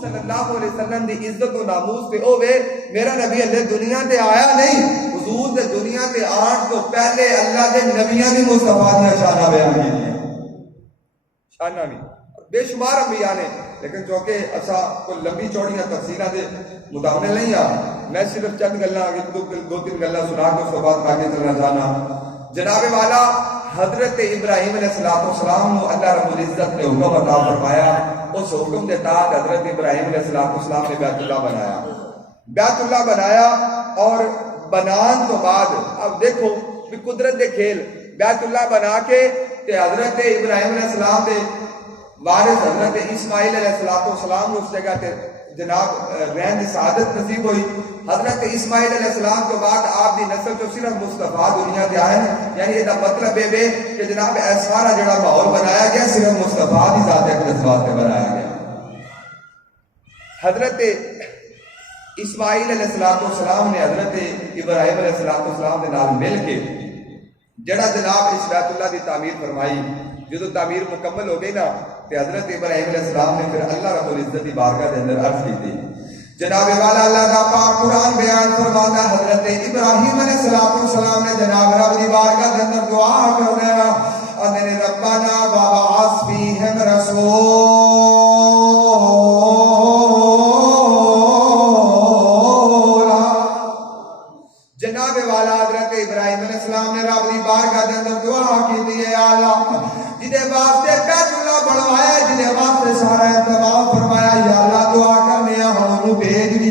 صلی اللہ علیہ وسلم دی عزت و ناموس تے ہوے میرا نبی اللہ دنیا تے آیا نہیں، حضور دے دنیا تے آن تو پہلے اللہ دے نبیاں دی مصطفیٰ دیاں شاناں بیان کیتیاں، شاناں بھی بے شمار انبیاء نے، لیکن چونکہ اسا کوئی لمبی چوڑیاں تفصیلاں دے مطابق نہیں آ، میں صرف چند گلاں دو تین گلاں سنا کے اس کے بعد آگے چلنا چاہنا۔ جناب والا حضرت ابراہیم علیہ السلام کو اللہ رب العزت نے حکم عطا فرمایا، اس حکم کے تحت حضرت ابراہیم علیہ السلام نے بیت اللہ بنایا، بیت اللہ بنایا، اور بنان تو بعد اب دیکھو بھی قدرت دے کھیل، بیت اللہ بنا کے تے حضرت ابراہیم علیہ السلام دے وارث حضرت اسماعیل علیہ السلام نے اس جگہ تے جناب رہن دی سعادت نصیب ہوئی۔ حضرت اسماعیل علیہ السلام کے بعد آپ دی نسل جو صرف مصطفیٰ دنیا دے آئے ہیں، یعنی یہ مطلب ہے کہ جناب سارا جڑا ماحول بنایا گیا صرف مصطفیٰ دی ذات اقدس واسطے بنایا گیا۔ حضرت اسماعیل علیہ السلام نے حضرت ابراہیم علیہ السلام کے نال مل کے جڑا جناب اس بیت اللہ دی تعمیر فرمائی، جدو تعمیر مکمل ہو گئی نا تو حضرت ابراہیم علیہ السلام نے پھر اللہ رب العزت کی بارگاہ کے اندر عرض کی تھی۔ جناب والا اللہ کا پاک قرآن بیان فرماتا ہے، حضرت ابراہیم علیہ السلام نے جناب رب کی بارگاہ کے اندر دعا کرنا، اور ربنا وابعث فیہم رسولا، جناب والا حضرت ابراہیم علیہ السلام نے رب کی بارگاہ کے اندر دعا کی دی ہے، اللہ جدے واسطے بیت اللہ بنوایا، جدے واسطے سارا اہتمام فرمایا، یا اللہ دعا کرنے ہن انہوں بھیج بھی،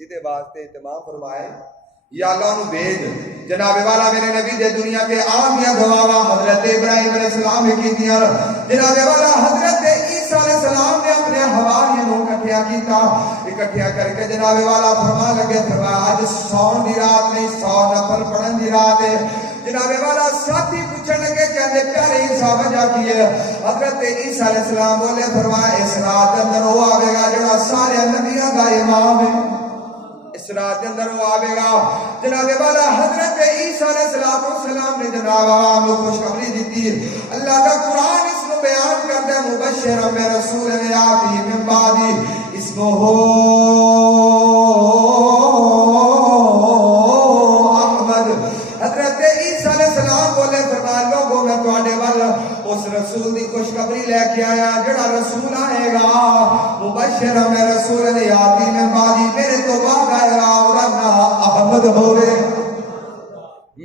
جدے واسطے اہتمام فرمایا یا اللہ انہوں بھیج۔ جناب والا میرے نبی دے دنیا کے آمیا دعاواں حضرت ابراہیم علیہ السلام نے کی دیا، جناب والا حضرت عیسیٰ علیہ السلام نے اپنے حواریوں کو اکٹھیا کیتا، اکٹھیا کر کے جناب والا فرما لگے، فرمایا آج سون دی رات نہیں، 100 نفل پڑھن دی رات ہے۔ جناب والا ساتھی پوچھنے لگے کہ پیارے عیسیٰ وجہ کی ہے؟ حضرت عیسیٰ علیہ السلام بولے، فرمایا اس رات کے اندر وہ آوے گا جڑا سارے نبیوں کا امام ہے، اس رات کے اندر وہ آوے گا۔ جناب والا حضرت عیسیٰ علیہ السلام نے جناب عوام کو خوشخبری دیتی، اللہ کا قرآن اس کو بیان کرتا ہے، مبشرا برسول یاتی من بعدی اسمہ احمد۔ حضرت عیسیٰ علیہ السلام بولے، فرمایا لوگوں میں تواڈے ول اس رسول دی خوشخبری لے کے آیا، جڑا رسول آئے گا مبشرا میں رسول یاتی من بعدی، میرے تو بعد آئے گا اور نام احمد ہوئے،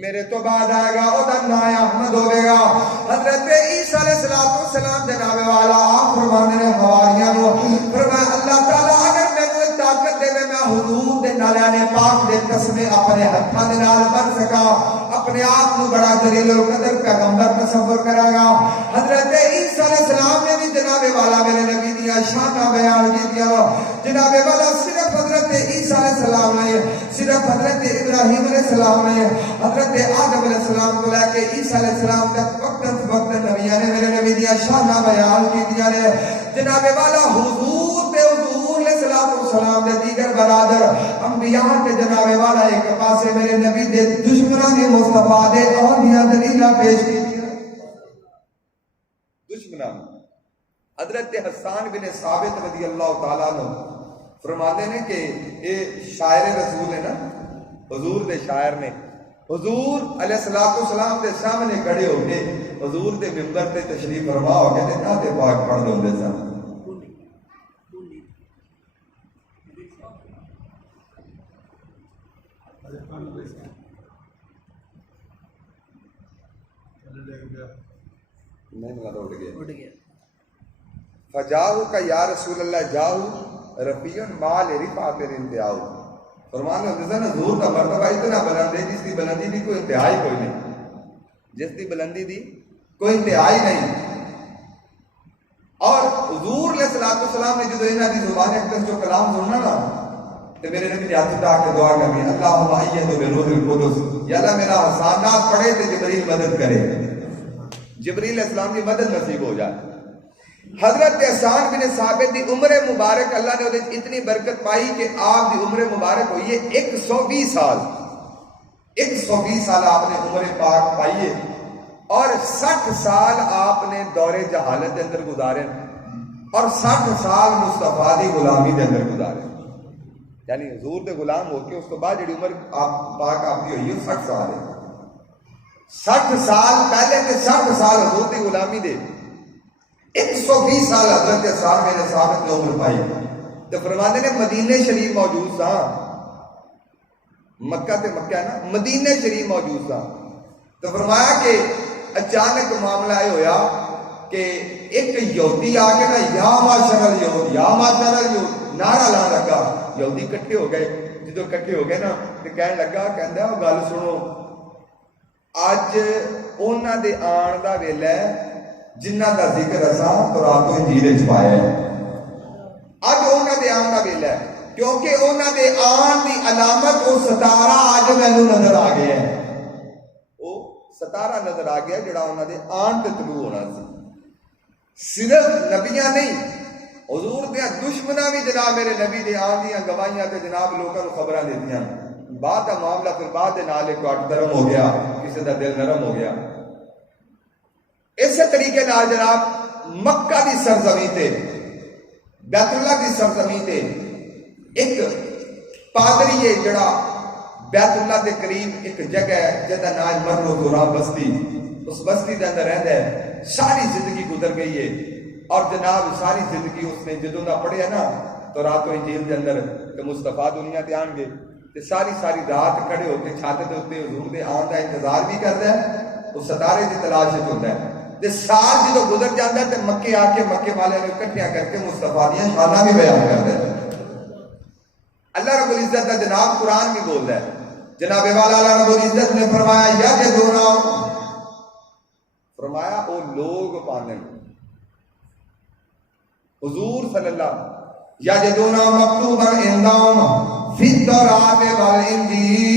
میرے تو بعد آئے گا اور نام احمد ہوئے گا۔ حضرت عیسیٰ علیہ السلام جناب والا آپ فرمانے نے حواریاں نو، فرمایا اللہ تعالیٰ اگر میں کوئی طاقت دے میں حضور دے نالانے پاک دے قسمیں اپنے ہتھاں دے نال بن سکا، اپنے آپ کو بڑا جلیل القدر پیغمبر تصور کرا گا۔ حضرت عیسیٰ علیہ السلام نے بھی جناب والا میرے نبی دیا شانہ بیان کی دیا، جناب والا صرف حضرت عیسیٰ علیہ السلام نے، صرف حضرت ابراہیم علیہ السلام نے، حضرت آدم علیہ السلام کو لے کے عیسیٰ علیہ السلام تک وقت نبیاں نے میرے نبی دیا شانہ بیان کی دیا نے۔ جناب والا حضور دے حضور علیہ السلام دے دیگر برادر انبیاء کے جناب والا ایک پاسے میرے نبی دے دشمنوں نے مصطفیٰ دے اولیاء دلیلہ پیش کی دیا۔ دشمنوں حضرت حسان بن ثابت رضی اللہ تعالیٰ عنہ فرماتے ہیں کہ یہ شاعر رسول ہے نا، حضور دے شاعر نے، حضور علیہ السلام دے سامنے کھڑے ہو کے حضور دے منبر تے تشریف فرما ہو کے نعت پاک پڑھ دو دے سن۔ نہیں ملا تو اٹھ گیا۔ فجاؤ کا یا رسول اللہ جاؤ رفیعن مال رفعت انتہاؤ، فرمان حضرت حضور کا مرتبہ اتنا بلند ہے جس کی بلندی دی کوئی انتہائی کوئی نہیں، جس کی بلندی دی کوئی انتہائی نہیں۔ اور حضور علیہ السلام نے جدو انہاں دی زبان اقدس جو کلام سننا نا تو میرے نبی نے ہاتھ اٹھا کے دعا کرنی، اللہم ایدہ بروح القدس، یا اللہ میرا حسانات پڑھے تو جبریل مدد کرے، جبریل علیہ السلام کی مدد نصیب ہو جائے۔ حضرت حسان بن ثابت دی عمر مبارک اللہ نے اتنی برکت پائی کہ آپ دی عمر مبارک ہوئی ہے 120 سال، 120 سال آپ نے عمر پاک پائی ہے، اور 60 سال آپ نے دور جہالت اندر گزارے۔ اور 60 سال مصطفیٰ دی غلامی دے اندر گزارے، یعنی حضور دے غلام ہو کے اس تو بعد جڑی عمر آپ پاک آپ کی ہوئی ہے 60 سال ہے۔ 60 سال پہلے تے 60 سال حضور دی غلامی دے، 120 سال حضرت صاحب میرے ثابت نے عمر پائی تو فرماتے نے مدینے شریف موجود تھا، مکہ تے مکہ ہے نا، مدینے شریف موجود تھا تو فرمایا کہ اچانک معاملہ یہ ہویا کہ ایک یہودی آ کے نا یا معاشر الیہود یا معاشر الیہود نعرہ لا لگا، یہودی کٹھے ہو گئے، جدو کٹھے ہو گئے نا تو کہنے لگا، کہندا وہ گل سنو، اج انہاں دے آن دا ویلا ہے جنہ دا ذکر اساں تورات و انجیل وچ پایا ہے، اج انہاں دے آن دا ویلا ہے، کیونکہ انہاں دے آن دی علامت وہ ستارہ اج مینوں نظر آ گیا ہے، وہ ستارہ نظر آ گیا جڑا انہاں دے آن تے طلوع ہونا سی۔ صرف نبیاں نہیں، حضور دے دشمناں بھی جناب میرے نبی دے آن دیاں گواہیاں تے جناب لوکاں نوں خبراں دیتیاں، بعد دا معاملہ پھر بعد دے نال ایک نرم ہو گیا، کسی دا دل نرم ہو گیا۔ اسی طریقے نال جناب مکہ دی سرزمین تے، بیت اللہ دی سرزمین تے ایک پادری ہے جڑا بیت اللہ دے قریب ایک جگہ ہے جہدا نام مر و دورا بستی، اس بستی دے اندر رہندا ہے، ساری زندگی گزر گئی ہے اور جناب ساری زندگی اس نے جدوں دا پڑھیا نا تورات و انجیل دے اندر کہ مصطفیٰ دنیا تے آن گے تے ساری رات کھڑے ہو کے چھت دے اوتے حضور دے آن دا انتظار بھی کردا ہے، وہ ستارے دی تلاش وچ ہوندا ہے تے سال جدوں گزر جاندا ہے تے مکے آ کے مکے والے نوں اکٹھیاں کر کے مصطفیٰ دیاں شاناں بھی بیان کردا ہے۔ اللہ رب العزت کا جناب قرآن بھی بولتا ہے، جناب والا اللہ رب العزت نے فرمایا یجدون، فرمایا وہ لوگ پانے حضور صلی اللہ یجدون مکتوبا عندهم فی التوراۃ والانجیل،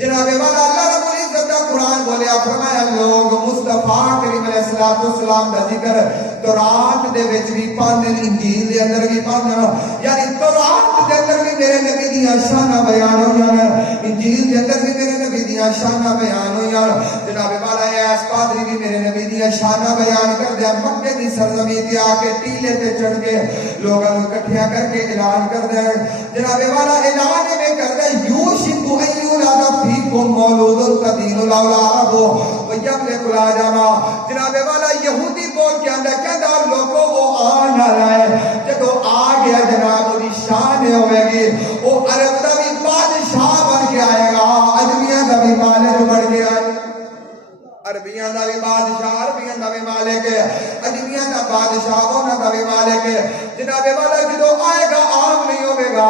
جناب والا اللہ رب العزت کا قرآن بولیا، فرمایا لوگ مصطفیٰ کریم علیہ السلام کا ذکر تورات دے وچ بھی پاندے، انجیل دے اندر بھی پاندے، یعنی تورات دے اندر بھی میرے نبی دیاں شاناں بیان ہوئیاں، انجیل دے اندر بھی میرے نبی دیاں شاناں بیان ہوئیاں۔ جناب والا ایس پادری بھی میرے نبی دیاں شاناں بیان کردے مکے دی سرزمین تے آ کے ٹیلے تے چڑھ کے لوگاں نوں اکٹھیاں کر کے اعلان کردے، جناب والا اعلان میں کردے یوشک ایولاد فیکم مولود تدین الاولاد ویملک العجما، جناب والا یہودی بول کے آندا کہندا لوگوں وہ آن والا ہے، جدوں آ گیا جناب دی شان ہوے گی، وہ عرب دا بھی بادشاہ بن کے آئے گا، اجمیاں دا بھی مالک بن کے آئے گا، عربیاں دا بھی بادشاہ، عربیاں دا بھی مالک ہے، اجمیاں دا بادشاہ انہاں دا بھی مالک ہے، جناب والا جدوں آئے گا عام نہیں ہوے گا،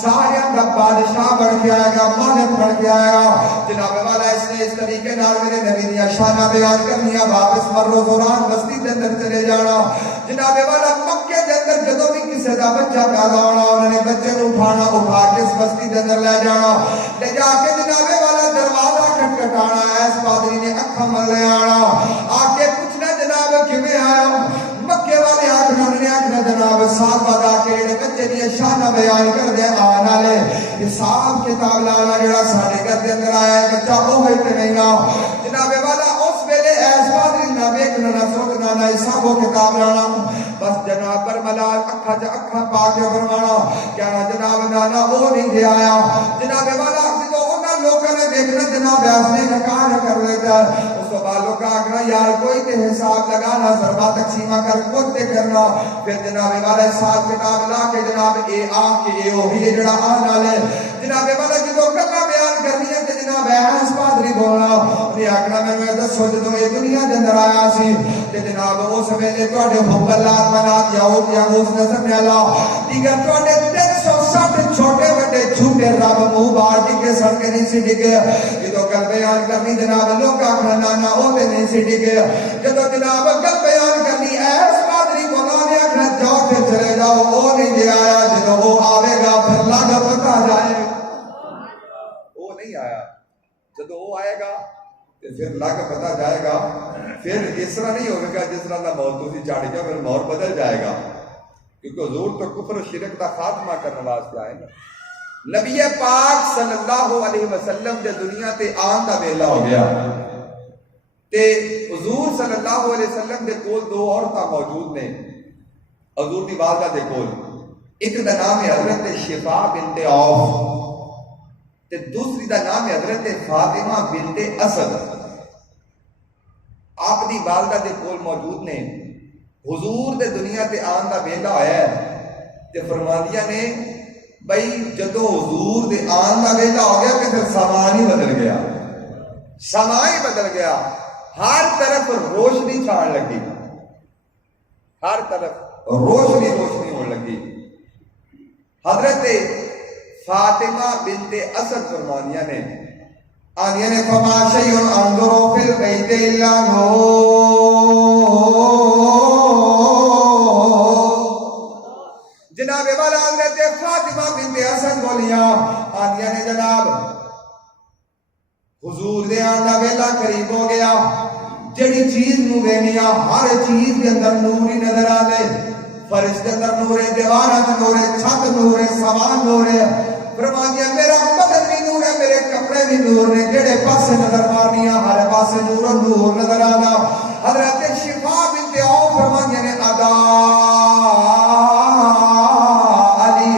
سارے دا بادشاہ بن کے آئے گا، مالک بن کے آئے گا۔ جناب والا اس نے اس طریقے نال میرے نبی دیاں شاناں بیان کرنیاں، واپس مرو دوران بستی دے اندر چلے جانا، جناب والا مکے دے اندر جدوں بھی کسی دا بچہ پیدا ہونا انہوں نے بچے نوں اٹھانا، اٹھا کے اس بستی دے اندر لے جانا، لے جا کے جناب والا دروازہ کھٹکھٹانا، اس پادری نے اکھاں مل لے آنا، آ کے پوچھنا جناب کیویں آیا، مکے والے آخر انہوں نے آخنا جناب سال بعد آ کے بچے دیا شانہ بیان کر دے آن والے حساب کتاب لانا جڑا ساڈے گھر دے اندر آیا ہے بچہ وہ ہے تے نہیں نا، جناب والا اس ویلے ایس پادری نہ ویکھنا نہ سوچنا نہ حساب و کتاب لانا، بس جناب برملا اکھا چ اکھا پا کے فرمانا کہنا جناب نانا وہ نہیں دے آیا، جناب والا جدوں انہاں لوکاں نے دیکھنا جناب اس نے نکاح کر لیتا، اس تو بعد لوگ آخنا یار کوئی تے حساب لگانا، ضربہ تقسیمہ کر خود تے کرنا، پھر جناب والا حساب کتاب لا کے جناب اے آ کے اے وہی ہے جڑا آن والے، جناب والا جدوں گلاں بیان کرنی ہے تے جناب ایس پادری بولنا انہیں آخنا میں دسو جدوں یہ دنیا دے اندر آیا سی تے جناب اس ویلے تواڈے حب اللہ منات یاؤد یاغوث نصر اللہ دیگر تواڈے 360 چھوٹے بڑے جھوٹے رب منہ باہر ڈگے سڑ کے نہیں سی ڈگے، جدوں گل بیان کرنی جناب لوگ آخنا نانا وہ تے نہیں سی ڈگے، جدوں جناب گل بیان کرنی ایس پادری بولا نے آخنا جاؤ پھر چلے جاؤ وہ نہیں دے آیا، جدوں وہ آوے گا پھر لگ پتا جائے گا، وہ نہیں آیا جدوں وہ آئے گا پھر لگ پتا جائے گا، پھر اس طرح نہیں ہوگا گا جس طرح کا موت تھی چاڑ گیا، پھر موت بدل جائے گا، کیونکہ حضور تو کفر و شرک کا خاتمہ کرنے واسطے آئے نا۔ نبی پاک صلی اللہ علیہ وسلم دے دنیا تے آن دا ویلا ہو گیا، تے حضور صلی اللہ علیہ وسلم دے کول دو عورتاں موجود نے حضور دی والدہ دے کول. ایک دا نام ہے حضرت شفا بنت عوف تے دوسری دا نام ہے حضرت فاطمہ بنت اسد. آپ دی والدہ دے کول موجود نے. حضور دے دنیا تے آن دا ویلا ہویا ہے تے فرماندیاں نے بھئی جدو حضور دے آن دا ویلا ہو گیا کہ پھر سامان ہی بدل گیا. سامان ہی بدل گیا. ہر طرف روشنی چھان لگی. ہر طرف روشنی ہونے لگی. حضرت فاطمہ بنت اسد فرمانیاں نے آنیاں نے فما شیئن انظرو فی البیت الا نور. جناب والا حضرت فاطمہ بنت اسد بولیاں آنیاں نے جناب حضور دے آن دا ویلا قریب ہو گیا. جڑی چیز نو وینیا ہر چیز کے اندر نور ہی نظر آتے. فرش کے اندر نور ہے, دیواراں تے نور ہے, چھت نور ہے, سامان نور ہے. فرمایا میرا بدن بھی نور ہے, میرے کپڑے بھی نور نے. جڑے پاسے نظر مارنیاں ہر پاسے نور نور نظر آنا. حضرت شفا بنت عوف فرمایا نے ادا علی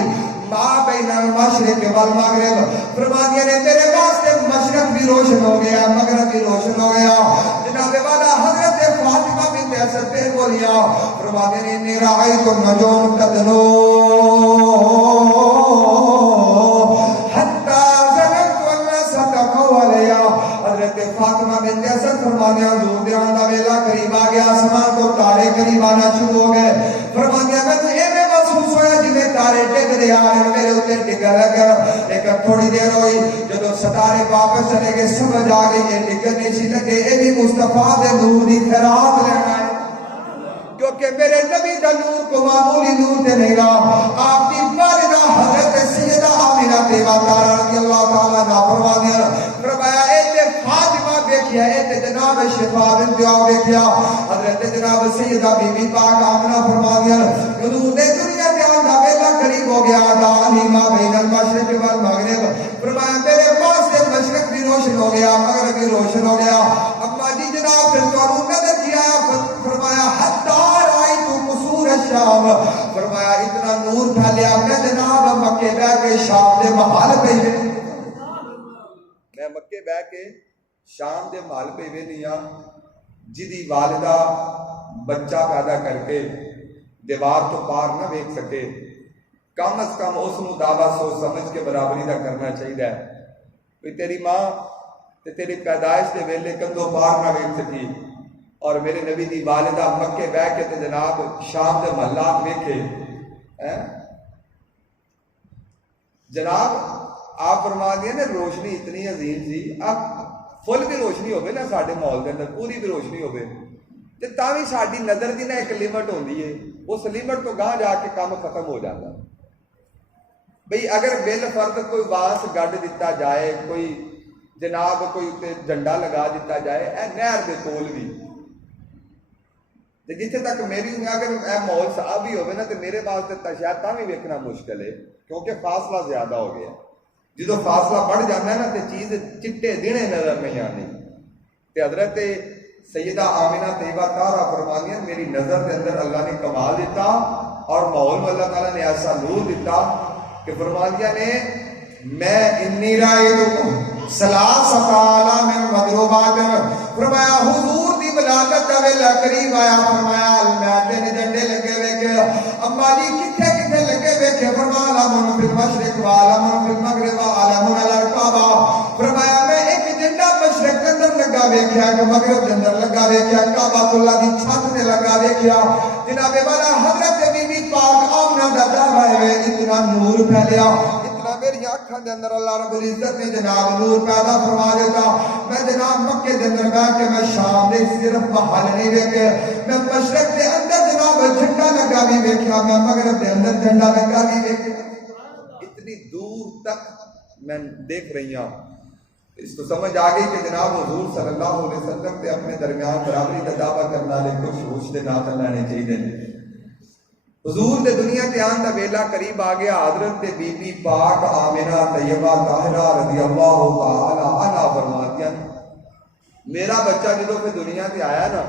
ما بین المشرق والمغرب. فرمایا نے میرے واسطے مشرق بھی روشن ہو گیا, مغرب بھی روشن ہو گیا. جناب والا حضرت فاطمہ بنت اسد پھر بولیا فرماتے ہیں انی رأیت النجوم تدنو حتی ظننت الناس تقوا علیہ. حضرت فاطمہ بنت اسد فرماتے ہیں حضور دے آن دا ویلا قریب آ گیا, آسمان تو تارے قریب آنا شروع ہو گئے. فرماتے ہیں میں تو ایویں محسوس ہویا جویں تارے ڈگ دے آ رہے میرے اوتے ڈگا لگا. لیکن تھوڑی دیر ہوئی جدو ستارے واپس چلے گئے سمجھ آ گئی یہ ڈگن نہیں سی لگے, یہ بھی مصطفیٰ دے نور دی خیرات لینا ہے. کیونکہ میرے نبی دا نور کو معمولی نور تے نہیں رہا. آپ کی والدہ حضرت سیدہ آمینہ بیوہ تارا رضی اللہ تعالیٰ عنہ فرمایا اے تے فاطمہ دیکھیا, اے تے جناب شفا بنت عوف دیکھیا. حضرت جناب سیدہ بی بی پاک آمنہ فرمایا حضور نے دنیا تے آن دا ویلا قریب ہو گیا. دانی ما بین المشرق والمغرب. فرمایا میرے پاس سے مشرق بھی روشن ہو گیا, مغرب بھی روشن ہو گیا. اما جی جناب پھر تو نظر کیا فرمایا حتی رأیت قصور الشام. فرمایا اتنا نور پھیلیا میں جناب مکے بہ کے شام دے محل پہ میں مکے بہ کے شام دے محل پہ وینیا جدی والدہ بچہ پیدا کر کے دیوار تو پار نہ ویکھ سکے, کم از کم اس نو دعویٰ سوچ سمجھ کے برابری دا کرنا چاہیے. کوئی تیری ماں تے تیری پیدائش دے ویلے کندھوں پار نہ ویکھ سکی اور میرے نبی دی والدہ مکے بہ کے تے جناب شام دے محلات ویکھے. جناب آپ فرما دیا نا روشنی اتنی عظیم سی. اب فل بھی روشنی ہوگی نا ساڈے ماحول کے اندر, پوری بھی روشنی ہوگی تے تاں وی ساڈی نظر دی نا ایک لمٹ ہوندی ہے. اس لمٹ تو گاہ جا کے کام ختم ہو جاتا. بھئی اگر بل فرد کوئی واس گڈ دیتا جائے, کوئی جناب کوئی جھنڈا لگا دیتا جائے اے نہر دے کول بھی, جتنے تک میری اگر اے ماحول صاحب بھی ہوگا نا تو میرے واسطے شاید تاں بھی ویکھنا مشکل ہے کیونکہ فاصلہ زیادہ ہو گیا. جدو فاصلہ بڑھ جاتا ہے نا تو چیز چٹے دینے نظر نہیں آتی. تے حضرت سیدہ آمینہ طیبہ طاہرہ فرمانیاں میری نظر کے اندر اللہ نے کمال دیتا اور ماحول میں اللہ تعالیٰ نے ایسا نور دیتا کہ فرمانیاں نے میں انی رائد سلاسۃ عالم مضروبات. فرمایا حضور دی ولادت دا ویلا قریب آیا. فرمایا المیادے نے جھنڈے لگے ویکھے. اما جی کتھے کتھے لگے ویکھے. فرمایا علم فی المشرق و علم فی المغرب و علم علی الکعبہ. فرمایا میں ایک جھنڈا مشرق کے اندر لگا ویکھیا, کہ مغرب کے اندر لگا ویکھیا, کعبہ اللہ دی چھت تے لگا ویکھیا. جناب والا حضرت بی بی پاک آمنہ دا دعویٰ ہے اتنا نور پھیلیا, میری آنکھاں دے اندر اللہ رب العزت نے جناب نور پیدا فرما دیتا. میں جناب مکے دے اندر بیٹھ کے میں شام دے صرف محل نہیں ویکھے, میں مشرق دے اندر جناب جھنڈا لگا بھی ویکھیا, میں مغرب دے اندر جھنڈا لگا بھی ویکھیا. اتنی دور تک میں دیکھ رہی ہوں. اس کو سمجھ آ گئی کہ جناب حضور صلی اللہ علیہ وسلم تے اپنے درمیان برابری کا دعویٰ کرنے والے کچھ ہوش دے نہ چلانے چاہیے. حضور دے دنیا تے آن دا ویلا قریب آ گیا. حضرت بی بی پاک آمنہ طیبہ طاہرہ رضی اللہ تعالی عنہا فرماتیاں میرا بچہ جدو پھر دنیا تے آیا نا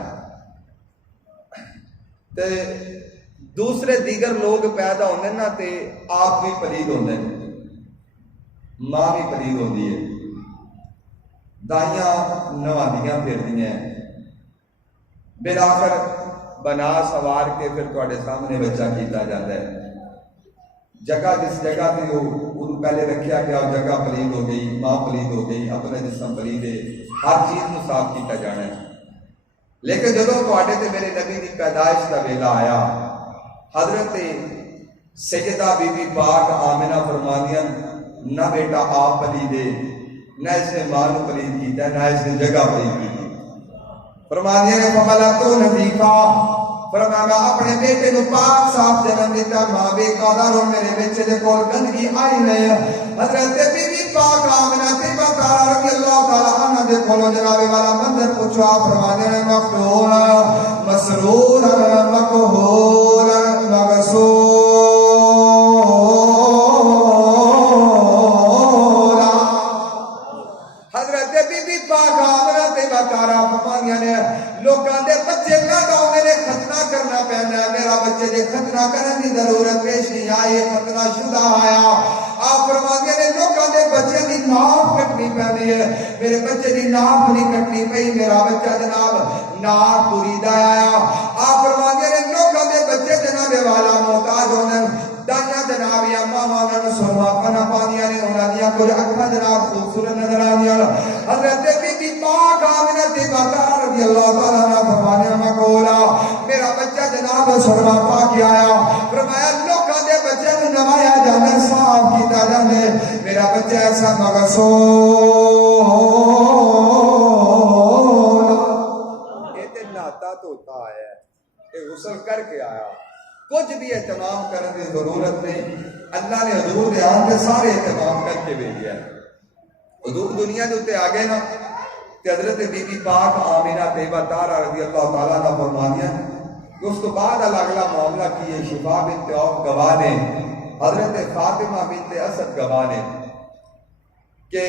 تے دوسرے دیگر لوگ پیدا ہونے نا تے آپ بھی پلید ہوندے ہیں، ماں بھی پلید ہوندی ہے، دائیاں نوادیاں پھردیاں ہیں، بلاخر بنا سوار کے پھر تواڈے سامنے بچہ کیتا جاتا ہے۔ جگہ جس جگہ پہ وہ پہلے رکھیا گیا جگہ پلید ہو گئی، ماں پلید ہو گئی، اپنا جسم پلید ہے، ہر چیز کو صاف کیتا جانا ہے۔ لیکن جدوں تواڈے تے میرے نبی دی پیدائش کا ویلا آیا، حضرت سیدہ بی بی پاک آمنہ فرمانیاں نہ بیٹا آپ پلید ہے، نہ اس نے ماں کو پلید کیتا ہے، نہ اس نے جگہ پلید کی۔ فرمانیاں نے فملتو نفیقا، فرمایا میں اپنے بیٹے کو پاک صاف جنم دیتا، ماں بے قادر اور میرے بچے دے کول گندگی آئی نہیں۔ حضرت بی بی پاک آمنہ طیبہ تارا رضی اللہ تعالیٰ عنہ دے کولو جناب والا منظر پوچھا، فرمانے نے مفتوحا مسرورا مقہورا مغسورا۔ حضرت بی بی پاک آمنہ طیبہ تارا فرمانیاں نے لوکاں دے بچے پیدا ہونے نے ختنہ کرنا پہنا ہے، میرا بچے دے ختنہ کرنے کی ضرورت پیش نہیں آئی، ختنہ شدہ آیا۔ آپ فرماتے ہیں لوکاں دے بچے دی ناف کٹنی پہنی ہے، میرے بچے دی ناف نہیں کٹنی پئی، میرا بچہ جناب ناف بریدہ آیا۔ آپ فرماتے ہیں لوکاں دے بچے جناب والا محتاج ہونے، دائیاں جناب یا ماما انہوں سرما پنا پانیاں نے انہوں دیا کچھ اکھا جناب خوبصورت نظر آنیاں۔ حضرت بی بی پاک آمنہ طیبہ تارا رضی اللہ تعالیٰ عنہ فرمانے میں کولا میرا بچہ جناب سرما پا کے آیا، فرمایا لوکاں دے بچے میں نمایا جانے صاف کیتا جانے، میرا بچہ ایسا مغسول یہ تے ناتا توتا آیا ہے، یہ غسل کر کے آیا، کچھ بھی اہتمام کرنے کی ضرورت نہیں۔ اللہ نے حضور دے آن کے سارے اہتمام کر کے بھیجیا ہے۔ حضور دنیا کے اتنے آ گئے نا کہ حضرت بی بی پاک آمنہ طیبہ تارا رضی اللہ تعالیٰ عنہ فرمانیاں کہ اس کو بعد اگلا معاملہ کیے شفا بنت عوف گواہ نے، حضرت فاطمہ بنت اسد گواہ نے کہ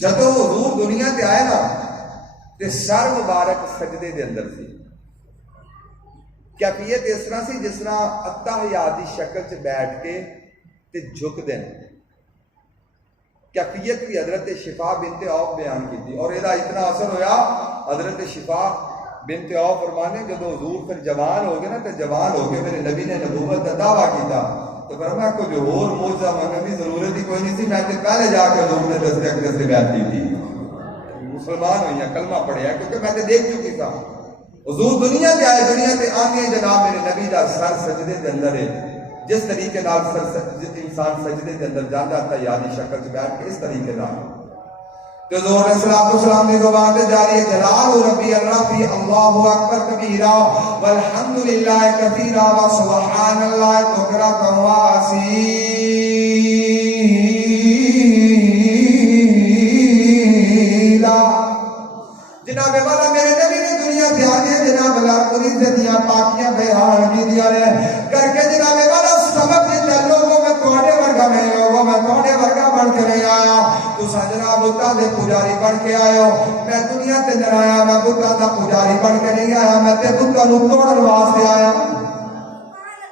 جدو حضور دنیا تے آئے نا تے سر مبارک سجدے دے اندر سی، کیفیت اس طرح سی جس طرح اتحیات دی شکل سے بیٹھ کے تے جھک دیں، کیفیت بھی حضرت شفا بنت عوف بیان کی تھی۔ اور یہ اتنا اثر ہویا حضرت شفا بنت عوف فرمانے جب حضور پھر جوان ہو گئے نا تو جوان ہو کے میرے نبی نے نبوت کا دعویٰ کیتا تو فرمایا کوئی اور موجزہ مانگنے کی ضرورت ہی کوئی نہیں تھی، میں نے پہلے جا کے حضور نے دستے اقدس سے بیعت کی تھی، مسلمان ہوئی ہیں، کلمہ پڑھیا کیونکہ میں نے دیکھ چکی تھا حضور دنیا کے آئے، دنیا کے آنے جناب میرے نبی دا سر سجدے کے اندر ہے، جس طریقے نال انسان سجدے کے اندر جاتا تھا یادی شکل سے بیٹھ کے اس طریقے نال تو حضور علیہ الصلوۃ والسلام کی زبان سے جاری ہے جلال ربی الرفی اللہ اکبر کبیرہ والحمد للہ کثیرہ وسبحان اللہ بکرۃ واصیلا۔ جناب والا میرے نبی نے دنیا سے آنے جناب پوری زندیاں پاکیاں بیان کی دیا نے کر کے جناب والا سبق دیتا لوگوں میں توڑے ورگا میں لوگوں میں توڑے ورگا بڑھ کے نہیں آیا، تو سجنا بتا دے پجاری بڑھ کے آئے ہو، میں دنیا تے نہ آیا، میں بتا دا پجاری بڑھ کے نہیں آیا، میں تے بتا نو توڑن واسطے آیا۔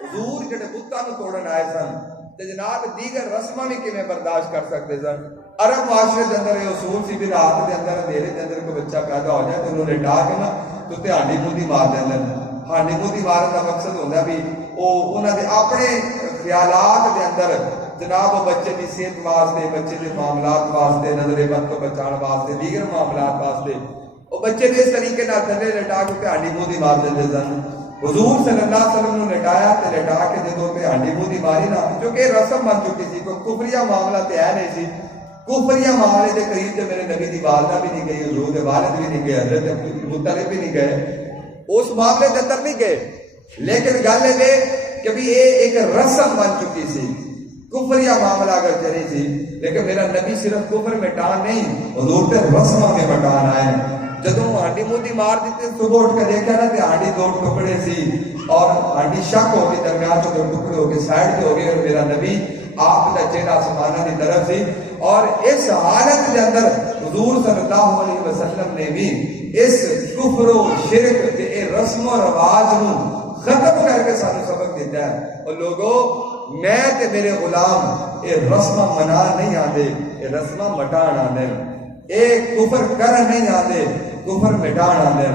حضور جڑے بتا نو توڑن آئے سن تے جناب دیگر رسماں بھی کیویں برداشت کر سکتے سن؟ عرب معاشرے کے اندر یہ اصول سی بھی رات کے اندر اندھیرے کے اندر کوئی بچہ پیدا ہو جائے تو انہوں نے ڈا کے نا تو تے ہانڈی مودی مار دیں، ہانڈی مودی مارن کا مقصد ہوتا بھی وہ انہوں نے اپنے خیالات کے اندر جناب بچے کی صحت واسطے، بچے کے معاملات واسطے، نظر بد کو بچان واسطے، دیگر معاملات واسطے وہ بچے نے اس طریقے نال تھلے لٹا کے ہانڈی مودی مار دیں سن۔ حضور صلی اللہ علیہ وسلم نے لٹایا تے لٹا کے جدوں تے ہانڈی مودی ماری نا کیونکہ رسم بن چکی سی، کوئی کفریہ معاملہ تے ہے نہیں سی، کفریہ معاملے کے قریب تے میرے نبی دی والدہ بھی نہیں گئی، حضور دے والد بھی نہیں گئے، حضرت مطلب بھی نہیں گئے، اس معاملے کے اندر نہیں گئے، لیکن گل یہ کہ بھی یہ ایک رسم بن چکی سی، کفریہ معاملہ اگر چلی سی، لیکن میرا نبی صرف کفر مٹان نہیں حضور تے رسموں میں مٹان آئے۔ جدوں ہانڈی مودی مار دیتے صبح اٹھ کے دیکھا نا تے ہانڈی دو ٹکڑے سی اور ہانڈی شک ہو کے درمیان سے دو ٹکڑے ہو کے سائڈ پہ ہو گئے اور میرا نبی آپ کا چہرہ آسمانہ کی طرف سی اور اس حالت کے اندر حضور صلی اللہ علیہ وسلم نے بھی اس کفر و شرک کے رسم و رواج نو ختم کر کے سانو سبق دیتا ہے. اور لوگوں میں تے میرے غلام اے رسمہ منا نہیں آندے, اے رسمہ مٹان آندے, اے کفر کر نہیں آندے, کفر مٹان آندے,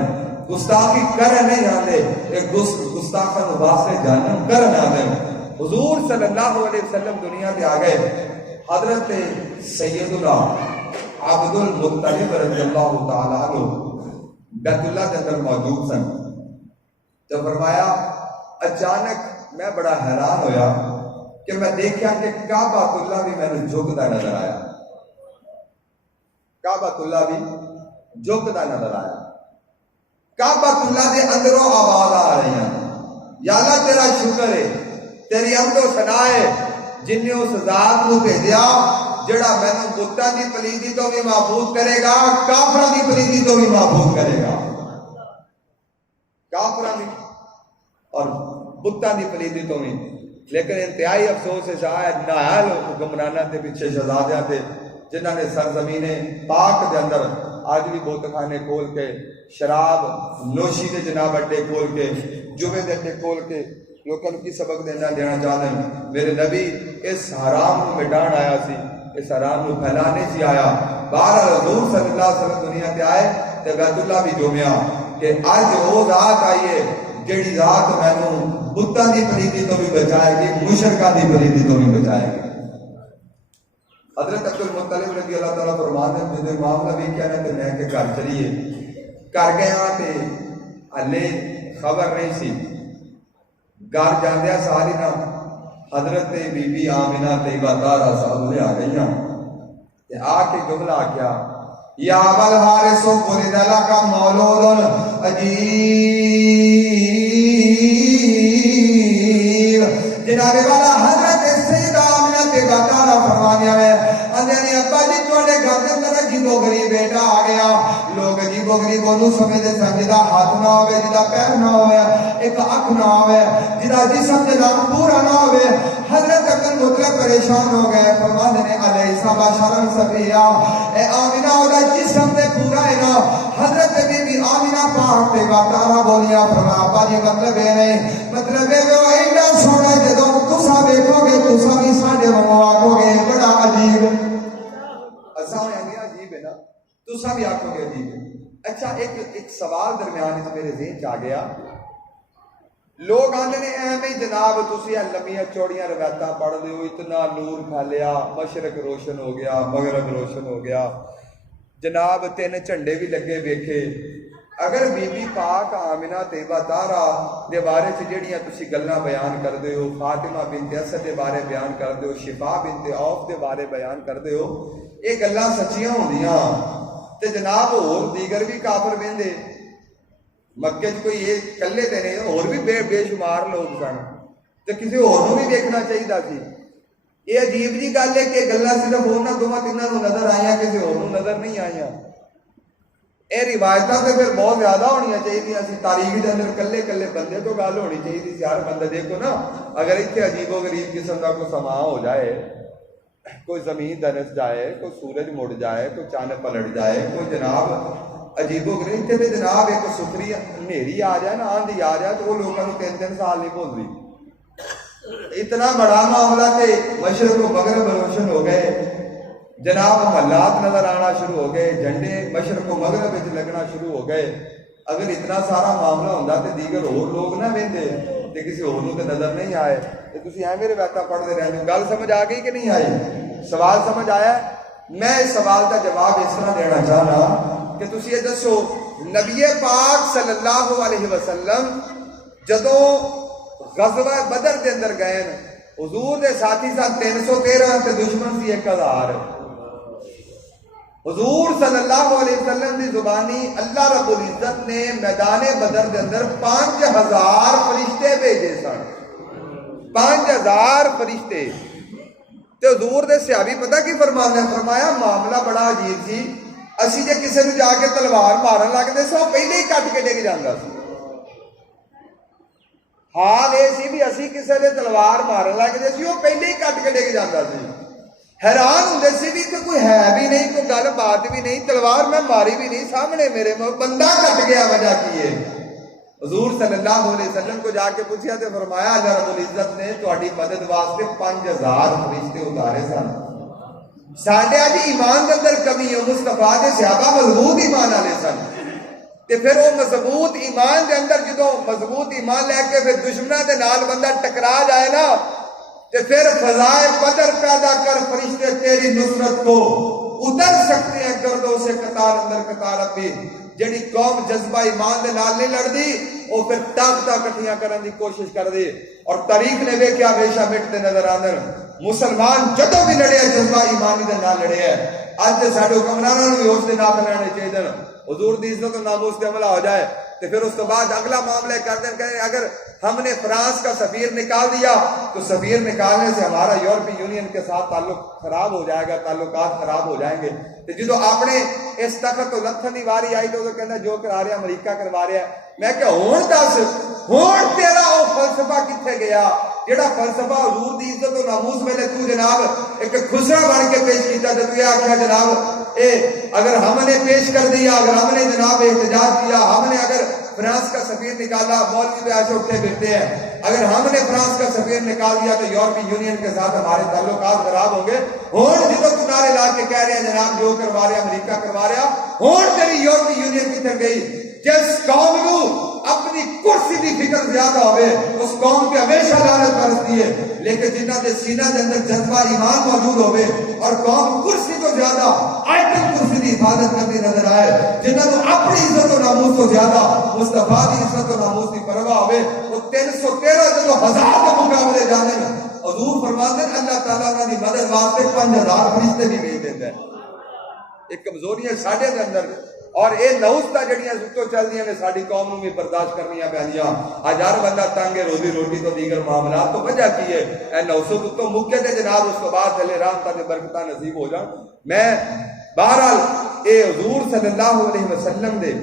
گستاخی کر نہیں آندے, اے گستاخن واسطے جہنم کرن آندے. حضور صلی اللہ علیہ وسلم دنیا تے آ گئے. حضرت سیدنا عبد المطلب رضی اللہ تعالیٰ عنہ بیت اللہ کے اندر موجود سن. تو فرمایا اچانک میں بڑا حیران ہویا کہ میں دیکھا کہ کعبہ اللہ بھی میں نے جھکتا نظر آیا. کعبہ اللہ بھی جھکتا نظر آیا. کعبہ اللہ دے اندروں آواز آ رہی ہیں, یا اللہ تیرا شکر ہے, تیری حمد و ثنا ہے جن نے اس ذات کو بھیجا جڑا مینوں بتاں دی پلیدی تو بھی محفوظ کرے گا, کافراں دی پلیدی تو بھی محفوظ کرے گا. کافراں دی اور بتاں دی پلیدی تو بھی. لیکن انتہائی افسوس ہے شاید نااہل حکمراناں دے پیچھے شہزادیاں تے جنہاں نے سرزمین پاک دے اندر آج بھی بوت خانے کھول کے, شراب نوشی دے جناب اڈے کھول کے, جوے دے اڈے کھول کے لوگوں کی سبق دینا چاہتے ہیں. میرے نبی اس حرام کو مٹان آیا سی, اس حرام کو پھیلانے سی آیا. بہرحال حضور صلی اللہ علیہ وسلم دنیا تے آئے تے بیت اللہ بھی جومیا کہ اج وہ ذات آئیے جیڑی ذات مینوں بتاں دی پلیدی تو بھی بچائے گی, مشرکاں دی پلیدی تو بھی بچائے گی. حضرت عبد المطلب رضی اللہ تعالیٰ فرماتے ہیں جدوں معاملہ بھی کیا نا تے میں کہ گھر چلیے, کر گیا تے ہلے خبر نہیں سی. گھر جاندیا ساری نا حضرت بی بی آمینہ طیبہ طاہرہ صاحب لے آ گئیاں تے آ کے جملہ کیا, یا ابل حارث ولد لک مولود عجیب. جناب والا حضرت سیدہ آمینہ طیبہ طاہرہ فرمایا ہے اندر ابا جی تواڈے گھر دے اندر عجیب و غریب بیٹا آ گیا. لوگ عجیب و غریب اونوں سمجھدے سن جدا ہاتھ نہ ہوے, جدا پیر نہ ہوے, ایک اکھ نہ ہوے, جدا جسم جدا پورا نہ ہوے. حضرت عبد المطلب پریشان ہو گئے. فرماندے نے علیہ بشرا سویا, اے آمینہ دا جسم تے پورا ہے نا. حضرت بی بی آمینہ پاک تے باتارا بولیا. فرمایا ابا جی مطلب اے نہیں, مطلب اے وہ اینا سونا جدوں تساں دیکھو گے تساں بھی ساڈے وانگوں آکھو گے بڑا عجیب. اساں عجیب ہے نا, تساں بھی آکھو گے عجیب ہے. اچھا ایک سوال درمیان اس میرے ذہن چ آ گیا. لوگ آندے نے ایویں جناب تسی لمیاں چوڑیاں روایتاں پڑھ دے ہو, اتنا نور پھیلیا, مشرق روشن ہو گیا, مغرب روشن ہو گیا, جناب 3 جھنڈے بھی لگے ویکھے. اگر بی بی پاک آمینہ طیبہ طاہرہ دے بارے چ جڑیاں تسی گلاں بیان کردے ہو, فاطمہ بنت اسد دے بارے بیان کردے ہو, شفا بنت عوف دے بارے بیان کردے ہو, یہ گلاں سچیاں ہوندیاں تے جناب اور دیگر بھی کافر ویندے مکے کوئی یہ کلے تے نہیں, اور بھی بے شمار لوگ سن تے کسی اور نوں بھی دیکھنا چاہیے سی. یہ عجیب جی گل ہے کہ گلاں صرف انہاں دوواں تیناں نوں نظر آئیاں, کسی اور نوں نظر نہیں آئیاں. یہ روایتاں تے پھر بہت زیادہ ہونیاں چاہیے سی. تاریخ دے اندر کلے کلے بندے تو گل ہونی چاہیے سی. ہر بندہ دیکھو نا, اگر اتنے عجیب و غریب قسم کا کوئی سما ہو جائے, کوئی زمین دنس جائے, کوئی سورج مڑ جائے, کوئی چاند پلٹ جائے, کوئی جناب عجیب و غریب تے جناب ایک ستھری ہنیری آ جائے نا, آندھی آ جائے, تو وہ لوگوں کو 3 سال نہیں بھولتی. اتنا بڑا معاملہ تے مشرق و مغرب روشن ہو گئے, جناب محلات نظر آنا شروع ہو گئے, جھنڈے مشرق و مغرب وچ لگنا شروع ہو گئے. اگر اتنا سارا معاملہ ہوندا تے دیگر اور لوگ نہ ویندے تے کسی اور نوں تے نظر نہیں آئے تے تسی ایویں روایتاں پڑھدے رہندے ہو. گل سمجھ آ گئی کہ نہیں آئی؟ سوال سمجھ آیا؟ میں اس سوال کا جواب اس طرح دینا چاہنا کہ تسی یہ دسو, نبی پاک صلی اللہ علیہ وسلم جدوں غزوہ بدر دے اندر گئے, حضور دے ساتھی سن 313 تے دشمن سی 1000. حضور صلی اللہ علیہ وسلم دی زبانی اللہ رب العزت نے میدان بدر دے اندر 5000 فرشتے بھیجے سن. 5000 فرشتے. تے حضور دے صحابی پتہ کی فرمانے, فرمایا معاملہ بڑا عجیب سی. اسی جے کسی نوں جا کے تلوار مارن لگدے سو پہلے ہی کٹ کے ڈگ جاندا سی. حال یہ سی بھی اسی کسی دے تلوار مارن لگدے سی, وہ پہلے ہی کٹ کے ڈگ جاندا سی. حیران ہوندے سی بھی کہ کوئی ہے بھی نہیں، کوئی گل بات بھی نہیں، تلوار میں ماری بھی نہیں، سامنے میرے بندہ کٹ گیا، وجہ کی ہے؟ حضور صلی اللہ علیہ وسلم کو جا کے پوچھا تو فرمایا اللہ رب العزت نے تہاڈی مدد واسطے 5000 فرشتے اتارے سن۔ ساڈے اج ایمان دے اندر کمی ہے، مصطفیٰ دے صحابہ مضبوط ایمان والے سن، تے پھر وہ مضبوط ایمان دے اندر جدوں مضبوط ایمان لے کے پھر دشمناں دے نال بندہ ٹکرا جائے نا، تے پھر فضائے بدر پیدا کر فرشتے تیری نصرت کو اتر سکتے ہیں گردوں سے قطار اندر قطار ابھی۔ جڑی قوم جذبہ ایمان دے نال نہیں لڑدی وہ پھر طاقتاں کٹھیاں کرن دی کوشش کر دی، اور تاریخ نے ویکھیا ہمیشہ مٹتے نظر آندن۔ مسلمان جدوں بھی لڑے جذبہ ایمانی دے نال لڑے ہے۔ اج تے ساڈے حکمراناں نوں بھی ہوش دے نال لڑنے چاہیے، حضور دی عزت و ناموس تے حملہ ہو جائے تو پھر اس کے بعد اگلا معاملہ کر دیں کہ اگر ہم نے فرانس کا سفیر نکال دیا تو سفیر نکالنے سے ہمارا یورپی یونین کے ساتھ تعلق خراب ہو جائے گا، تعلقات خراب ہو جائیں گے۔ تو جدو آپ نے اس تخت تو لکھن دی واری آئی تو کہنا جو کرا رہا امریکہ کروا رہا ہے۔ میں کہ ہون دس ہون تیرا وہ فلسفہ کتنے گیا جڑا فلسفہ حضور دی عزت و ناموس ویلے تو جناب ایک خسرا بن کے پیش کیتا تو یہ آخیا جناب اے اگر ہم نے پیش کر دیا، اگر ہم نے جناب احتجاج کیا، ہم نے اگر فرانس کا سفیر نکالا، مولوی پہ ایسے اٹھے پھرتے ہیں، اگر ہم نے فرانس کا سفیر نکال دیا تو یورپی یونین کے ساتھ ہمارے تعلقات خراب ہوں گے۔ ہون جدو تو نعرے لا کے کہہ رہے ہیں جناب جو کروا رہا امریکہ کروا رہا، ہون تیری یورپی یونین کتنے گئی؟ جس قوم کو اپنی کرسی دی فکر زیادہ ہوئے اس قوم کے ہمیشہ لعنت برستی ہے، لیکن جنہ دے سینہ دے اندر جذبہ ایمان موجود ہوئے اور قوم کرسی تو زیادہ آیتل کرسی دی حفاظت کرتی نظر آئے، جنہ کو اپنی عزت و ناموس تو زیادہ مصطفیٰ دی عزت و ناموس دی پرواہ ہوئے، وہ 313 جدو ہزار کے مقابلے جانے میں حضور فرماتے ہیں اللہ تعالیٰ نے مدد واسطے 5000 فرشتے بھی بھیج دیتے ہیں۔ ایک کمزوریاں ساڈے دے اندر اور اے نوستا جڑیاں سٹو چل دیاں نے ساڈی قوم نوں بھی برداشت کرنیاں پیندیاں۔ ہزار بندہ تنگ ہے روزی روٹی تو دیگر معاملات تو وجہ کی ہے اے نوسو تو موقع تے جناب اس کو بعد چلے رحمتاں تے برکتاں نصیب ہو جان۔ میں بہرحال اے حضور صلی اللہ علیہ وسلم دے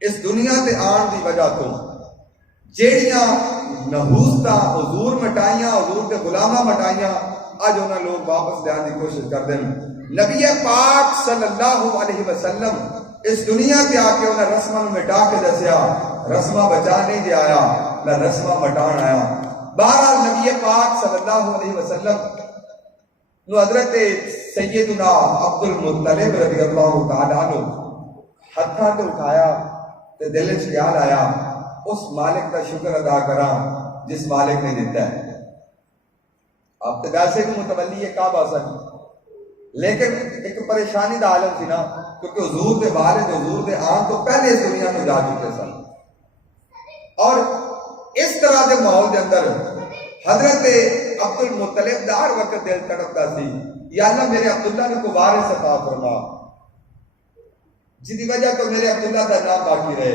اس دنیا تے آن دی وجہ تو جیڑیاں نحوستاں حضور مٹائیاں، حضور دے غلاماں مٹائیاں، اج انہاں لوگ واپس لیان دی کوشش کردے ہیں۔ نبی پاک صلی اللہ علیہ وسلم اس دنیا تے آ کے انہیں رسماں مٹا کے دسیا، رسماں بچا نہیں دے آیا نہ رسماں مٹان آیا۔ بہرحال نبی پاک صلی اللہ علیہ وسلم نو حضرت سیدنا عبد المطلب رضی اللہ تعالیٰ عنہ ہتھاں تے اٹھایا تے دل وچ خیال آیا اس مالک کا شکر ادا کراں جس مالک نے دیتا ہے۔ اب تو ویسے بھی متولی کعبہ سن، لیکن ایک پریشانی دا عالم تھی نا، کیونکہ حضور دے والد حضور دے آن تو پہلے اس دنیا میں جا چکے سن، اور اس طرح دے ماحول دے اندر حضرت عبد المطلب دا ہر وقت دل تڑپتا سی یا اللہ میرے عبداللہ نے کو وارث عطا فرما، جس کی وجہ تو میرے عبداللہ دا نام باقی رہے۔